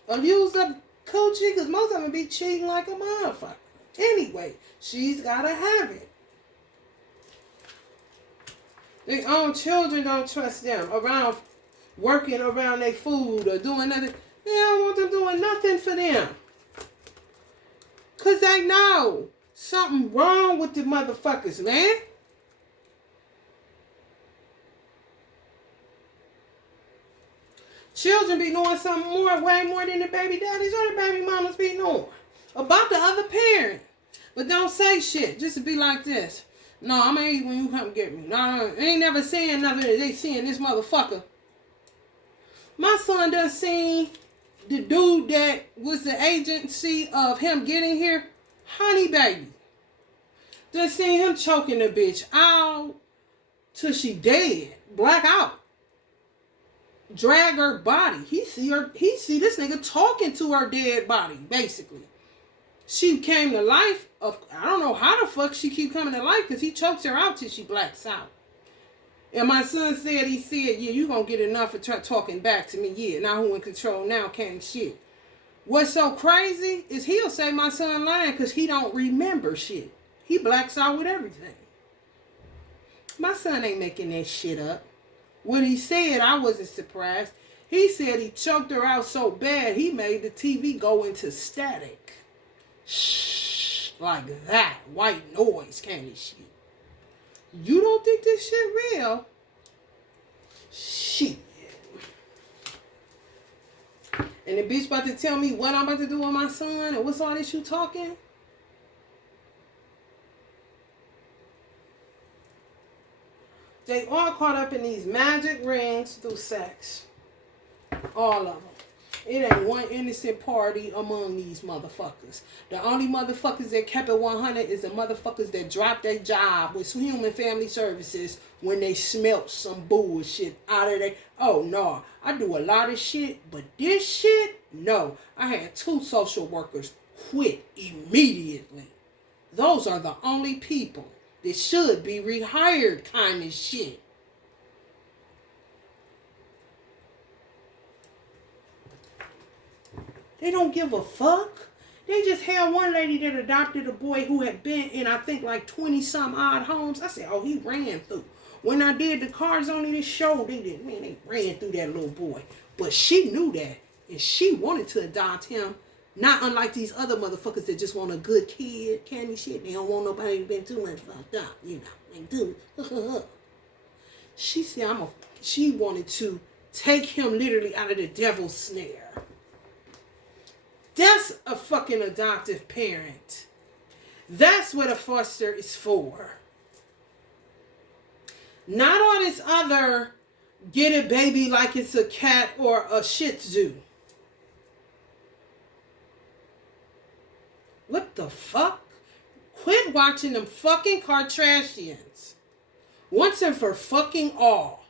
Abuse up coochie, because most of them be cheating like a motherfucker. Anyway, she's got to have it. Their own children don't trust them around working around their food or doing nothing. They don't want them doing nothing for them. Because they know something wrong with the motherfuckers, man. Children be knowing something way more than the baby daddies or the baby mamas be knowing about the other parent. But don't say shit. Just to be like this. No, I'm gonna eat when you come get me. No, ain't never saying nothing. They seeing this motherfucker. My son done seen the dude that was the agency of him getting here. Honey baby. Done seen him choking the bitch out till she dead. Black out. Drag her body. He see this nigga talking to her dead body, basically. She came to life. I don't know how the fuck she keep coming to life because he chokes her out till she blacks out. And my son said, yeah, you gonna get enough for talking back to me. Yeah, now who in control now can't shit. What's so crazy is he'll say my son lying because he don't remember shit. He blacks out with everything. My son ain't making that shit up. When he said, I wasn't surprised. He said he choked her out so bad, he made the TV go into static. Shh, like that. White noise kind of shit. You don't think this shit real? Shit. And the bitch about to tell me what I'm about to do with my son and what's all this you talking? They all caught up in these magic rings through sex. All of them. It ain't one innocent party among these motherfuckers. The only motherfuckers that kept it 100 is the motherfuckers that dropped their job with Human Family Services when they smelt some bullshit out of their... Oh, no. I do a lot of shit, but this shit, no. I had 2 social workers quit immediately. Those are the only people that should be rehired kind of shit. They don't give a fuck. They just had one lady that adopted a boy who had been in, I think, like 20 some odd homes. I said, oh, he ran through. When I did the cards on this show, they ran through that little boy. But she knew that. And she wanted to adopt him. Not unlike these other motherfuckers that just want a good kid, candy shit. They don't want nobody who's been too much fucked up, you know. They do. She said she wanted to take him literally out of the devil's snare. That's a fucking adoptive parent. That's what a foster is for. Not all this other get a baby like it's a cat or a shih tzu. What the fuck? Quit watching them fucking Kardashians. Once and for fucking all.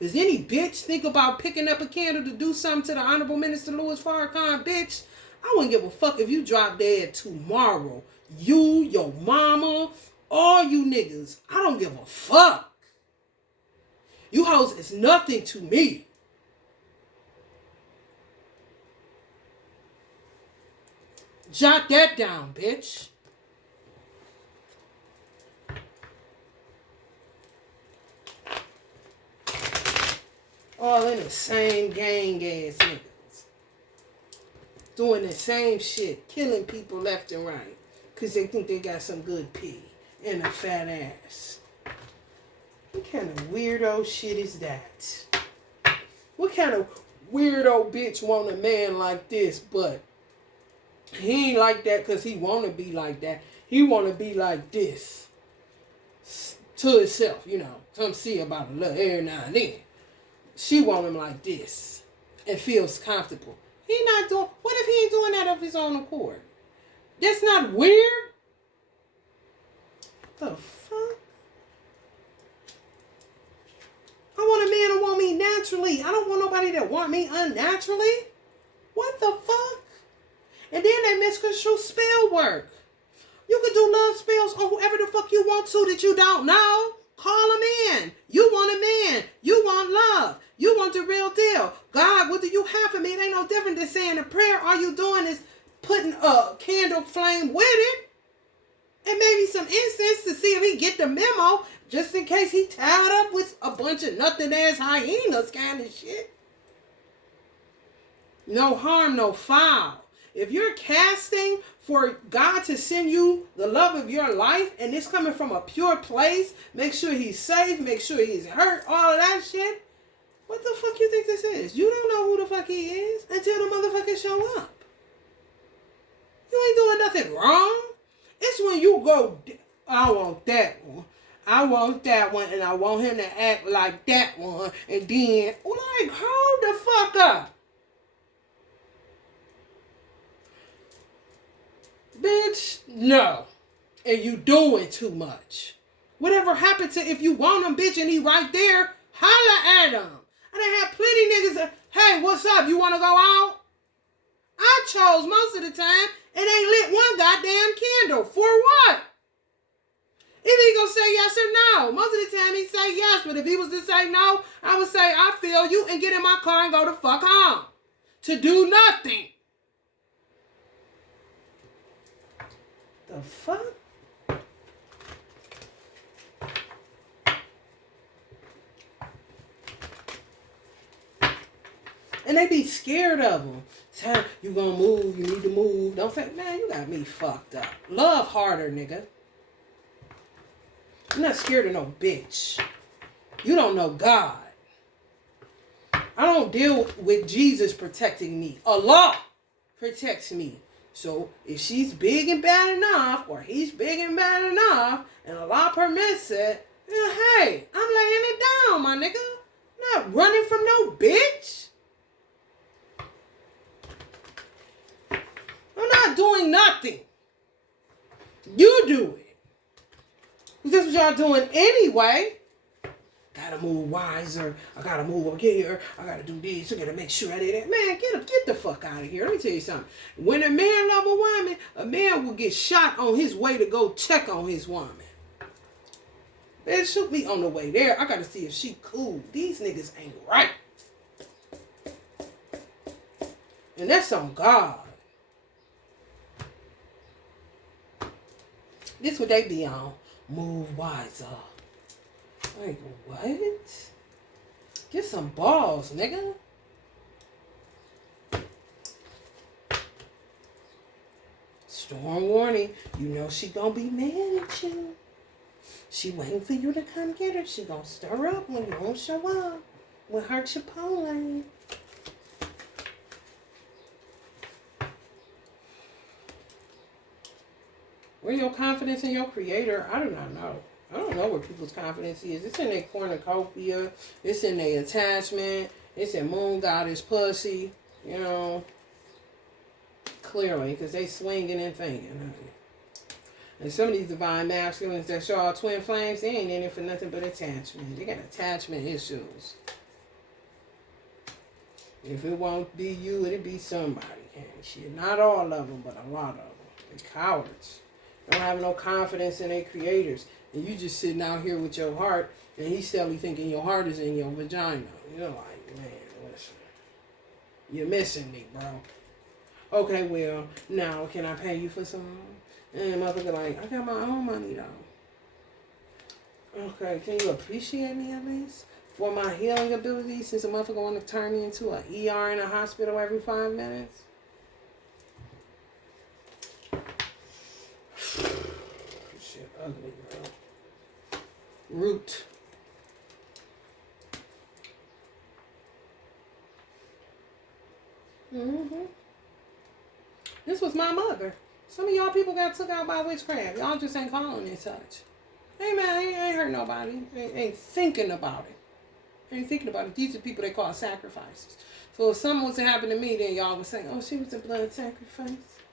Does any bitch think about picking up a candle to do something to the Honorable Minister Louis Farrakhan, bitch? I wouldn't give a fuck if you drop dead tomorrow. You, your mama, all you niggas. I don't give a fuck. You hoes is nothing to me. Jot that down, bitch. All in the same gang ass niggas. Doing the same shit. Killing people left and right. Because they think they got some good pee and a fat ass. What kind of weirdo shit is that? What kind of weirdo bitch want a man like this, but he ain't like that because he want to be like that. He want to be like this. To himself, you know. Come see about a little every now and then. She want him like this. And feels comfortable. He not doing... What if he ain't doing that of his own accord? That's not weird? The fuck? I want a man to want me naturally. I don't want nobody that want me unnaturally. What the fuck? And then they misconstrue spell work. You can do love spells on whoever the fuck you want to that you don't know. Call them in. You want a man. You want love. You want the real deal. God, what do you have for me? It ain't no different than saying a prayer. All you doing is putting a candle flame with it. And maybe some incense to see if he get the memo. Just in case he tied up with a bunch of nothing ass hyenas kind of shit. No harm, no foul. If you're casting for God to send you the love of your life and it's coming from a pure place, make sure he's safe, make sure he's hurt, all of that shit. What the fuck you think this is? You don't know who the fuck he is until the motherfucker show up. You ain't doing nothing wrong. It's when you go, I want that one. I want that one and I want him to act like that one. And then, like, hold the fuck up. Bitch, no. And you doing too much. Whatever happened to if you want him, bitch, and he right there, holla at him. And I had plenty niggas that, hey, what's up? You want to go out? I chose most of the time and ain't lit one goddamn candle. For what? Either he gonna say yes or no. Most of the time he say yes, but if he was to say no, I would say, I feel you, and get in my car and go the fuck home. To do nothing. The fuck? And they be scared of them. Tell you gonna move, you need to move. Don't say, man, you got me fucked up. Love harder, nigga. I'm not scared of no bitch. You don't know God. I don't deal with Jesus protecting me. Allah protects me. So if she's big and bad enough, or he's big and bad enough, and Allah permits it, then hey, I'm laying it down, my nigga. I'm not running from no bitch. I'm not doing nothing. You do it. That's what y'all doing anyway. Gotta move wiser. I gotta move over here. I gotta do this. I gotta make sure I did that. Man, get the fuck out of here. Let me tell you something. When a man love a woman, a man will get shot on his way to go check on his woman. Man, shoot me on the way there. I gotta see if she cool. These niggas ain't right. And that's on God. This what they be on. Move wiser. Like, what? Get some balls, nigga. Storm warning. You know she gonna be mad at you. She waiting for you to come get her. She gonna stir up when you don't show up with her Chipotle. Where your confidence in your creator? I do not know. I don't know where people's confidence is. It's in their cornucopia. It's in their attachment. It's in moon goddess pussy. You know. Clearly, because they swinging and thinking. And some of these divine masculines that show all twin flames, they ain't in it for nothing but attachment. They got attachment issues. If it won't be you, it'll be somebody. And shit, not all of them, but a lot of them. They're cowards. Don't have no confidence in their creators. And you just sitting out here with your heart, and he's still thinking your heart is in your vagina. You're like, man, listen. You're missing me, bro. Okay, well, now can I pay you for some? And motherfucker like, I got my own money, though. Okay, can you appreciate me at least? for my healing abilities since a motherfucker want to turn me into an ER in a hospital every 5 minutes. Shit ugly, bro. Root. This was my mother. Some of y'all people got took out by witchcraft. Y'all just ain't calling it such. Hey man, I ain't hurt nobody. Ain't thinking about it. Ain't thinking about it. These are people they call sacrifices. So if something was to happen to me, then y'all would say, oh, she was a blood sacrifice.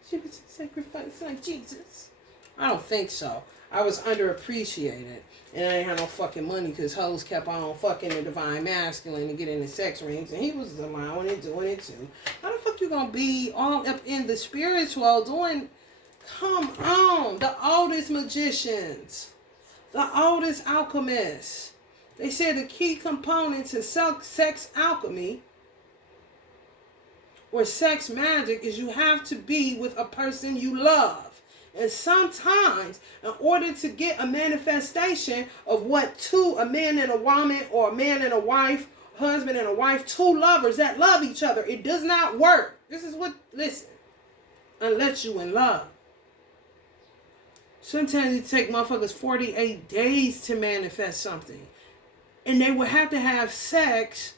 She was a sacrifice like Jesus. I don't think so. I was underappreciated. And I ain't had no fucking money because hoes kept on fucking the divine masculine and getting the sex rings. And he was allowing it, doing it too. How the fuck you gonna be all up in the spiritual doing... Come on. The oldest magicians. The oldest alchemists. They said the key component to sex alchemy or sex magic is you have to be with a person you love. And sometimes, in order to get a manifestation of what a man and a woman, or a man and a wife, husband and a wife, two lovers that love each other, it does not work. This is what, listen, unless you in love. Sometimes it take motherfuckers 48 days to manifest something. And they would have to have sex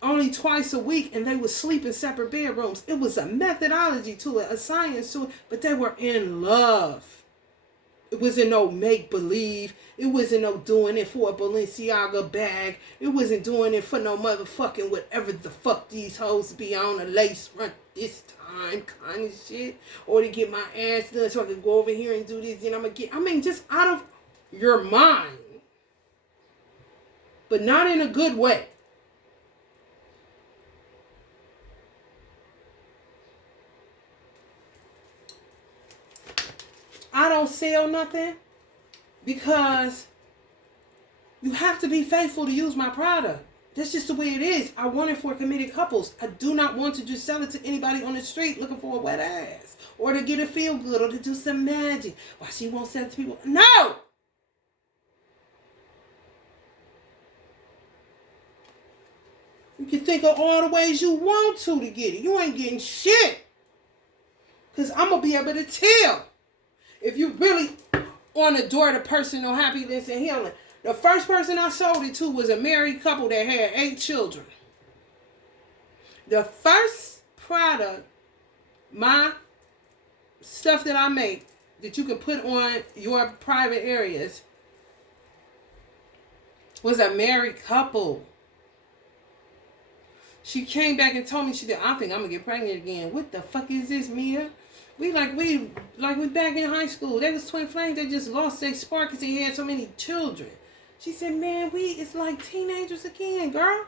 only twice a week, and they would sleep in separate bedrooms. It was a methodology to it, a science to it, but they were in love. It wasn't no make-believe. It wasn't no doing it for a Balenciaga bag. It wasn't doing it for no motherfucking whatever the fuck these hoes be on, a lace front this time kind of shit. Or to get my ass done so I can go over here and do this, and I'm gonna get, just out of your mind. But not in a good way. I don't sell nothing because you have to be faithful to use my product. That's just the way it is. I want it for committed couples. I do not want to just sell it to anybody on the street looking for a wet ass or to get a feel good or to do some magic. Why she won't sell it to people? No! You can think of all the ways you want to get it. You ain't getting shit. Because I'm going to be able to tell. If you really want to adore the personal happiness and healing. The first person I sold it to was a married couple that had 8 children. The first product, my stuff that I make, that you can put on your private areas, was a married couple. She came back and told me, she said, I think I'm going to get pregnant again. What the fuck is this, Mia? We back in high school. They was twin flames. They just lost their spark because they had so many children. She said, man, it's like teenagers again, girl.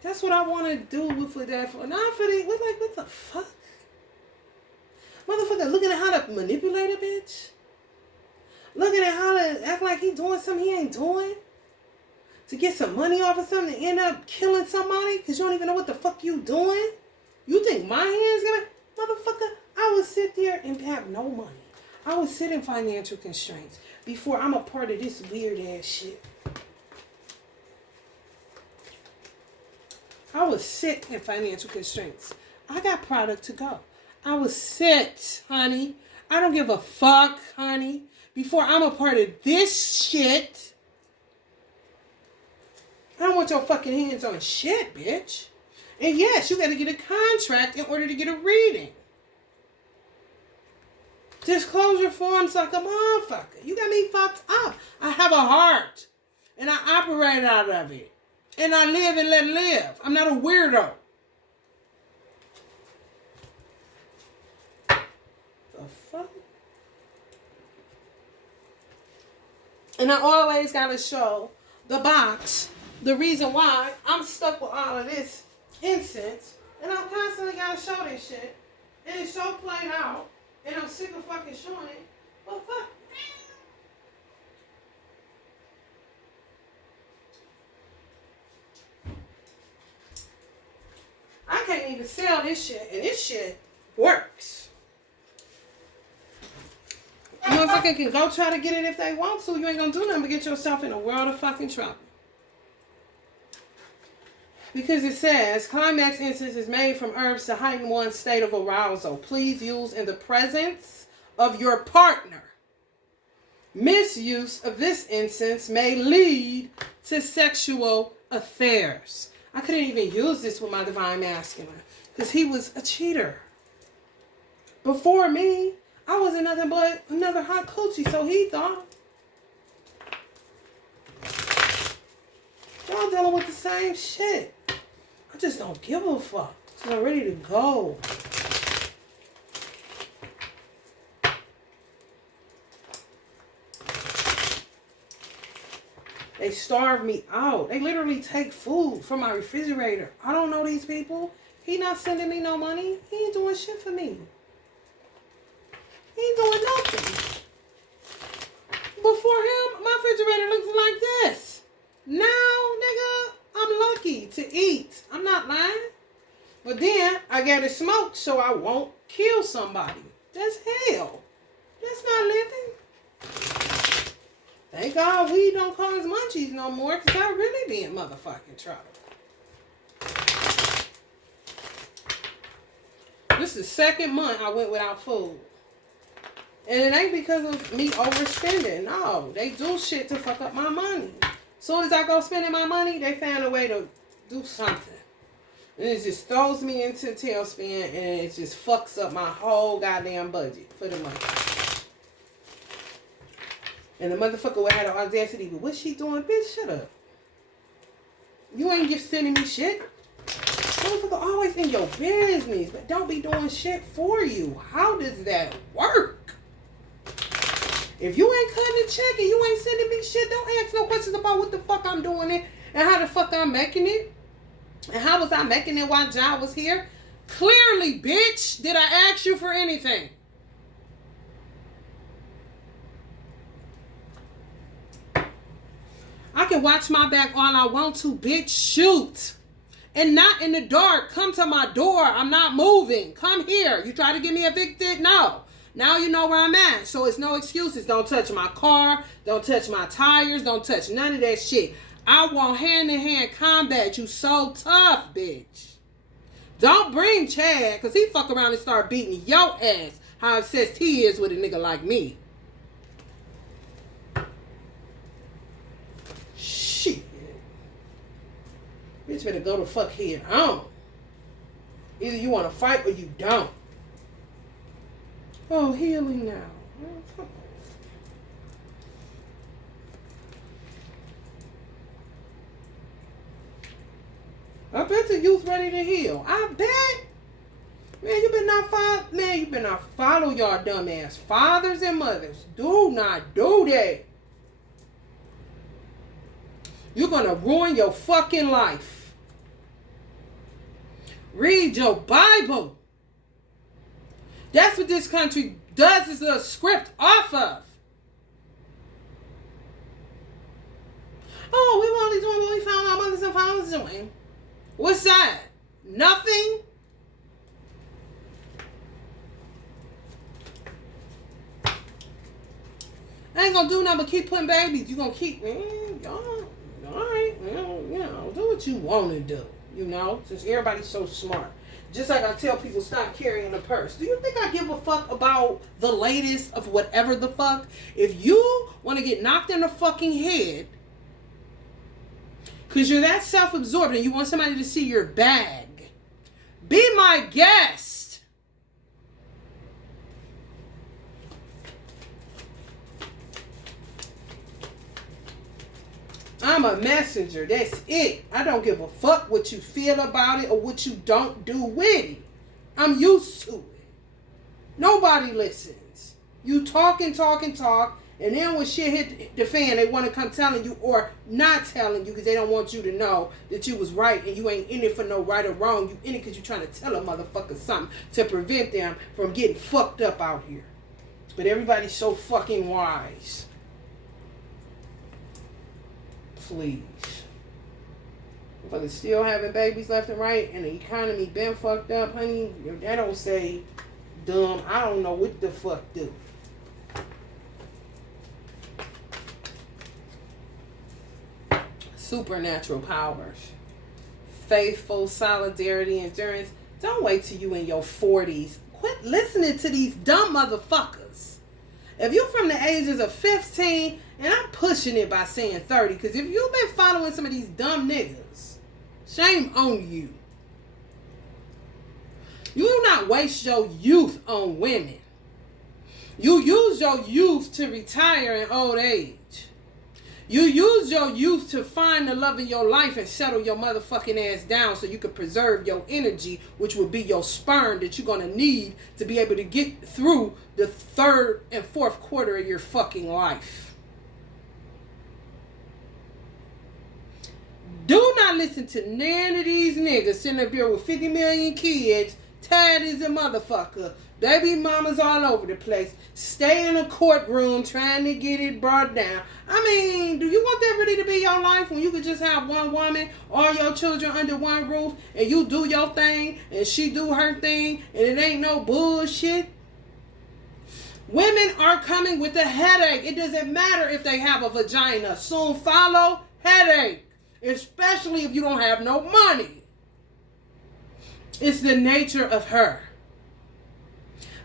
That's what I want to do for that. Not for the, what the fuck? Motherfucker looking at how to manipulate a bitch. Looking at how to act like he doing something he ain't doing. To get some money off of something and end up killing somebody because you don't even know what the fuck you doing. You think my hand's gonna... Motherfucker, I would sit there and have no money. I would sit in financial constraints before I'm a part of this weird ass shit. I would sit in financial constraints. I got product to go. I would sit, honey. I don't give a fuck, honey. Before I'm a part of this shit. I don't want your fucking hands on shit, bitch. And yes, you got to get a contract in order to get a reading. Disclosure forms like a motherfucker. You got me fucked up. I have a heart. And I operate out of it. And I live and let live. I'm not a weirdo. The fuck? And I always got to show the box. The reason why I'm stuck with all of this incense, and I'm constantly gotta show this shit, and it's so played out, and I'm sick of fucking showing it. Well, fuck. I can't even sell this shit, and this shit works. Motherfucker can go try to get it if they want to. You ain't gonna do nothing but get yourself in a world of fucking trouble. Because it says, climax incense is made from herbs to heighten one's state of arousal. Please use in the presence of your partner. Misuse of this incense may lead to sexual affairs. I couldn't even use this with my divine masculine because he was a cheater. Before me, I wasn't nothing but another hot coochie, so he thought. Y'all dealing with the same shit. I just don't give a fuck. I'm ready to go. They starve me out. They literally take food from my refrigerator. I don't know these people. He not sending me no money. He ain't doing shit for me. He ain't doing nothing. Before him, my refrigerator looks like this. Now, nigga, I'm lucky to eat. I'm not lying. But then, I gotta smoke so I won't kill somebody. That's hell. That's not living. Thank God weed don't cause munchies no more, because I really be in motherfucking trouble. This is the second month I went without food. And it ain't because of me overspending. No, they do shit to fuck up my money. As soon as I go spending my money, they find a way to do something. And it just throws me into a tailspin, and it just fucks up my whole goddamn budget for the month. And the motherfucker would have the audacity, but what's she doing? Bitch, shut up. You ain't sending me shit. Motherfucker always in your business, but don't be doing shit for you. How does that work? If you ain't cutting the check and you ain't sending me shit, don't ask no questions about what the fuck I'm doing it and how the fuck I'm making it. And how was I making it while John was here? Clearly, bitch, did I ask you for anything? I can watch my back all I want to, bitch. Shoot. And not in the dark. Come to my door. I'm not moving. Come here. You try to get me evicted? No. Now you know where I'm at. So it's no excuses. Don't touch my car. Don't touch my tires. Don't touch none of that shit. I want hand-to-hand combat. You so tough, bitch. Don't bring Chad, because he fuck around and start beating your ass. How obsessed he is with a nigga like me. Shit. Bitch better go to fuck head on. Either you want to fight or you don't. Oh, healing now. I bet the youth ready to heal. I bet. Man, you better not follow y'all dumbass fathers and mothers. Do not do that. You're gonna ruin your fucking life. Read your Bible. That's what this country does, is a script off of. Oh, we were only doing what we found our mothers and fathers doing. What's that? Nothing? I ain't gonna do nothing but keep putting babies. You gonna keep, y'all, alright, do what you wanna do, since everybody's so smart. Just like I tell people, stop carrying a purse. Do you think I give a fuck about the latest of whatever the fuck? If you want to get knocked in the fucking head because you're that self-absorbed and you want somebody to see your bag, be my guest. I'm a messenger. That's it. I don't give a fuck what you feel about it or what you don't do with it. I'm used to it. Nobody listens. You talk and talk and talk, and then when shit hit the fan, they want to come telling you or not telling you because they don't want you to know that you was right and you ain't in it for no right or wrong. You in it because you're trying to tell a motherfucker something to prevent them from getting fucked up out here. But everybody's so fucking wise. Please. Motherfuckers still having babies left and right and the economy been fucked up, honey. That don't say dumb. I don't know what the fuck do. Supernatural powers. faithful, solidarity, endurance. Don't wait till you in your 40s. Quit listening to these dumb motherfuckers. If you're from the ages of 15, and I'm pushing it by saying 30, because if you've been following some of these dumb niggas, shame on you. You do not waste your youth on women. You use your youth to retire in old age. You use your youth to find the love in your life and settle your motherfucking ass down so you can preserve your energy, which will be your sperm that you're going to need to be able to get through the third and fourth quarter of your fucking life. Do not listen to none of these niggas sitting up here with 50 million kids, tired as a motherfucker. Baby mamas all over the place. Stay in a courtroom trying to get it brought down. I mean, do you want that really to be your life when you could just have one woman, all your children under one roof, and you do your thing, and she do her thing, and it ain't no bullshit? Women are coming with a headache. It doesn't matter if they have a vagina. Soon follow headache. Especially if you don't have no money. It's the nature of her.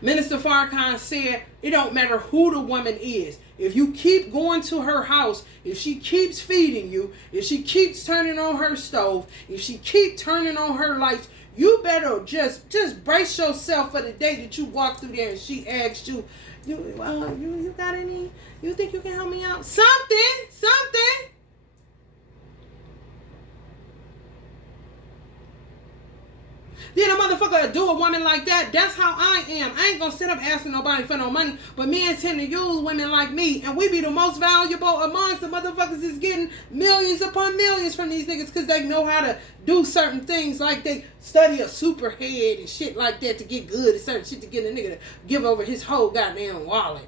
Minister Farrakhan said, it don't matter who the woman is. If you keep going to her house, if she keeps feeding you, if she keeps turning on her stove, if she keeps turning on her lights, you better just brace yourself for the day that you walk through there and she asks you, you got any, you think you can help me out? Something. Then a motherfucker do a woman like that. That's how I am. I ain't gonna sit up asking nobody for no money. But men tend to use women like me. And we be the most valuable amongst the motherfuckers that's getting millions upon millions from these niggas because they know how to do certain things. Like they study a superhead and shit like that to get good at certain shit to get a nigga to give over his whole goddamn wallet.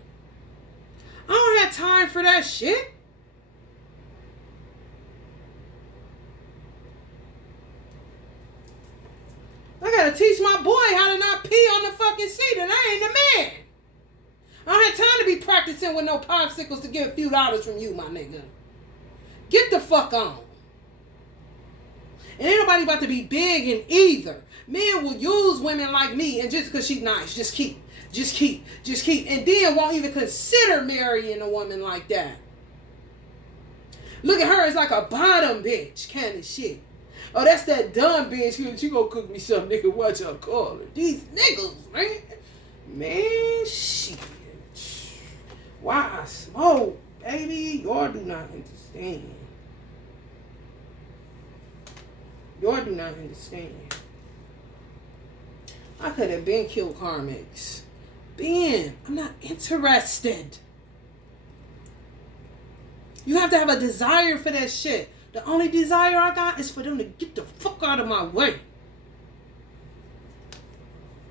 I don't have time for that shit. I gotta teach my boy how to not pee on the fucking seat, and I ain't the man. I don't have time to be practicing with no popsicles to get a few dollars from you, my nigga. Get the fuck on. And ain't nobody about to be big in either. Men will use women like me, and just because she's nice, just keep. And then won't even consider marrying a woman like that. Look at her as like a bottom bitch kind of shit. Oh, that's that dumb bitch. She gonna cook me some nigga. Watch her call her. These niggas, man. Man, shit. Why I smoke, baby? Y'all do not understand. Y'all do not understand. I could have been killed karmics. I'm not interested. You have to have a desire for that shit. The only desire I got is for them to get the fuck out of my way. I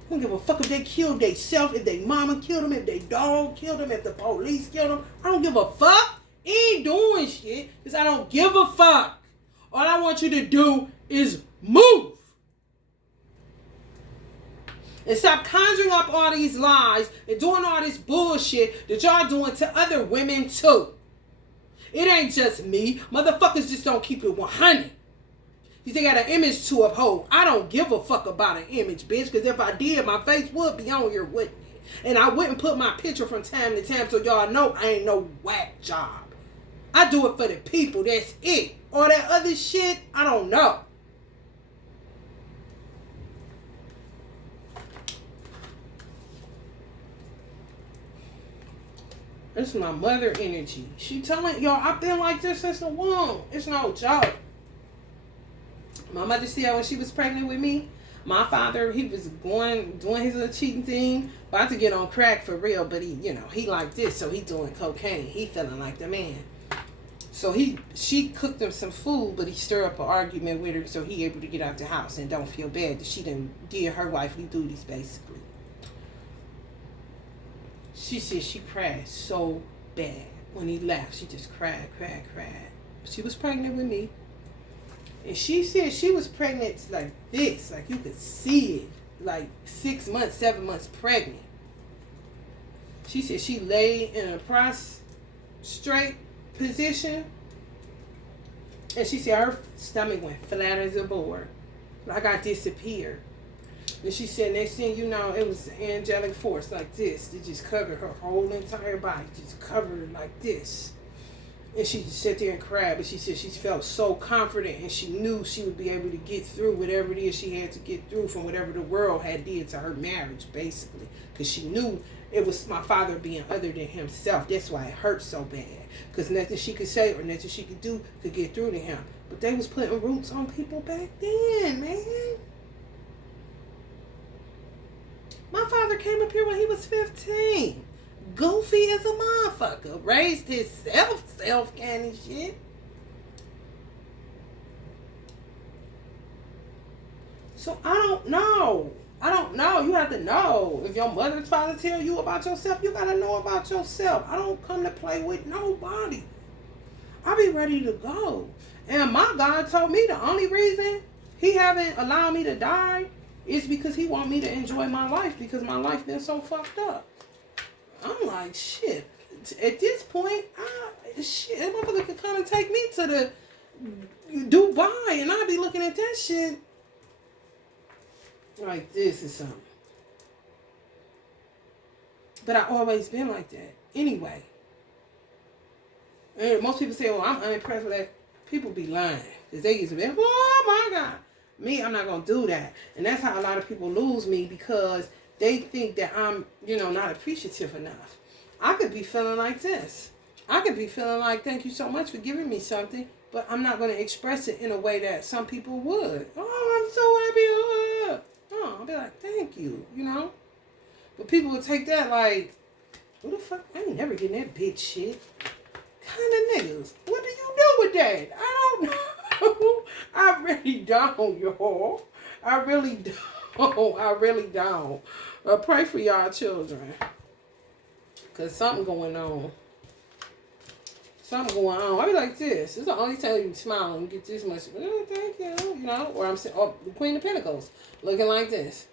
don't give a fuck if they killed themselves, if their mama killed them, if their dog killed them, if the police killed them. I don't give a fuck. Ain't doing shit because I don't give a fuck. All I want you to do is move. And stop conjuring up all these lies and doing all this bullshit that y'all doing to other women too. It ain't just me. Motherfuckers just don't keep it 100. They got an image to uphold. I don't give a fuck about an image, bitch. Because if I did, my face would be on here, wouldn't it? And I wouldn't put my picture from time to time so y'all know I ain't no whack job. I do it for the people. That's it. All that other shit, I don't know. This is my mother energy. She telling y'all, I've been like this since the womb. It's no joke. My mother said when she was pregnant with me, my father, he was doing his little cheating thing, about to get on crack for real, but he like this, so he doing cocaine. He feeling like the man. So she cooked him some food, but he stirred up an argument with her, so he able to get out the house and don't feel bad that she did her wifely duties basically. She said she cried so bad when he left. She just cried. She was pregnant with me. And she said she was pregnant like this. Like you could see it. Like 6 months, 7 months pregnant. She said she lay in a prostrate position. And she said her stomach went flat as a board. Like I disappeared. And she said, next thing you know, it was an angelic force like this. It just covered her whole entire body. Just covered her like this. And she just sat there and cried. But she said she felt so confident and she knew she would be able to get through whatever it is she had to get through from whatever the world had did to her marriage, basically. Because she knew it was my father being other than himself. That's why it hurt so bad. Because nothing she could say or nothing she could do could get through to him. But they was putting roots on people back then, man. My father came up here when he was 15. Goofy as a motherfucker. Raised his self kind of shit. So I don't know. You have to know. If your mother's trying to tell you about yourself, you gotta know about yourself. I don't come to play with nobody. I be ready to go. And my God told me the only reason he haven't allowed me to die is because he want me to enjoy my life because my life been so fucked up. I'm like, shit. At this point, shit, that motherfucker could come and take me to the Dubai and I'd be looking at that shit like this or something. But I always been like that. Anyway. And most people say, well, I'm unimpressed with that. People be lying. Because they used to be, oh my God. Me, I'm not going to do that. And that's how a lot of people lose me because they think that I'm, not appreciative enough. I could be feeling like this. I could be feeling like, thank you so much for giving me something, but I'm not going to express it in a way that some people would. Oh, I'm so happy. Oh, I'll be like, thank you, But people would take that like, who the fuck? I ain't never getting that bitch shit. Kind of niggas. What do you do with that? I don't know. I really don't, y'all. I really don't. I really don't. Pray for y'all children. Because something going on. Something going on. I be like this. This is the only time you smile and get this much. Oh, thank you. Or I'm saying, the Queen of Pentacles. Looking like this.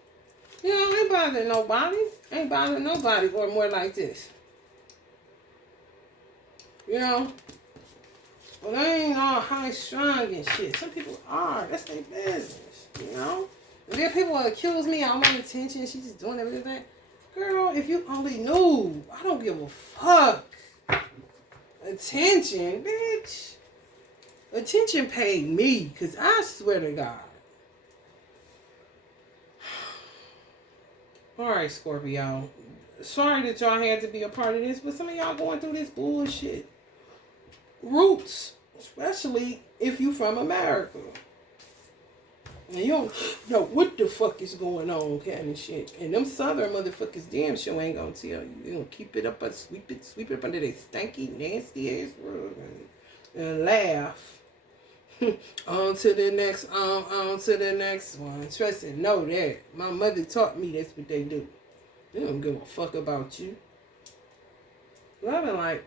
Ain't bothering nobody. Ain't bothering nobody. Or more like this. Well, they ain't all high strung and shit. Some people are. That's their business. And then people will accuse me, I want attention. She's just doing everything. Girl, if you only knew, I don't give a fuck. Attention, bitch. Attention paid me, because I swear to God. Alright, Scorpio. Sorry that y'all had to be a part of this, but some of y'all going through this bullshit. Roots, especially if you from America. And you don't know what the fuck is going on kind of shit. And them southern motherfuckers damn sure ain't gonna tell you. They gonna keep it up and sweep it up under their stanky, nasty ass rug and laugh. on to the next one. Trust and know that. My mother taught me that's what they do. They don't give a fuck about you. Well, I've been like,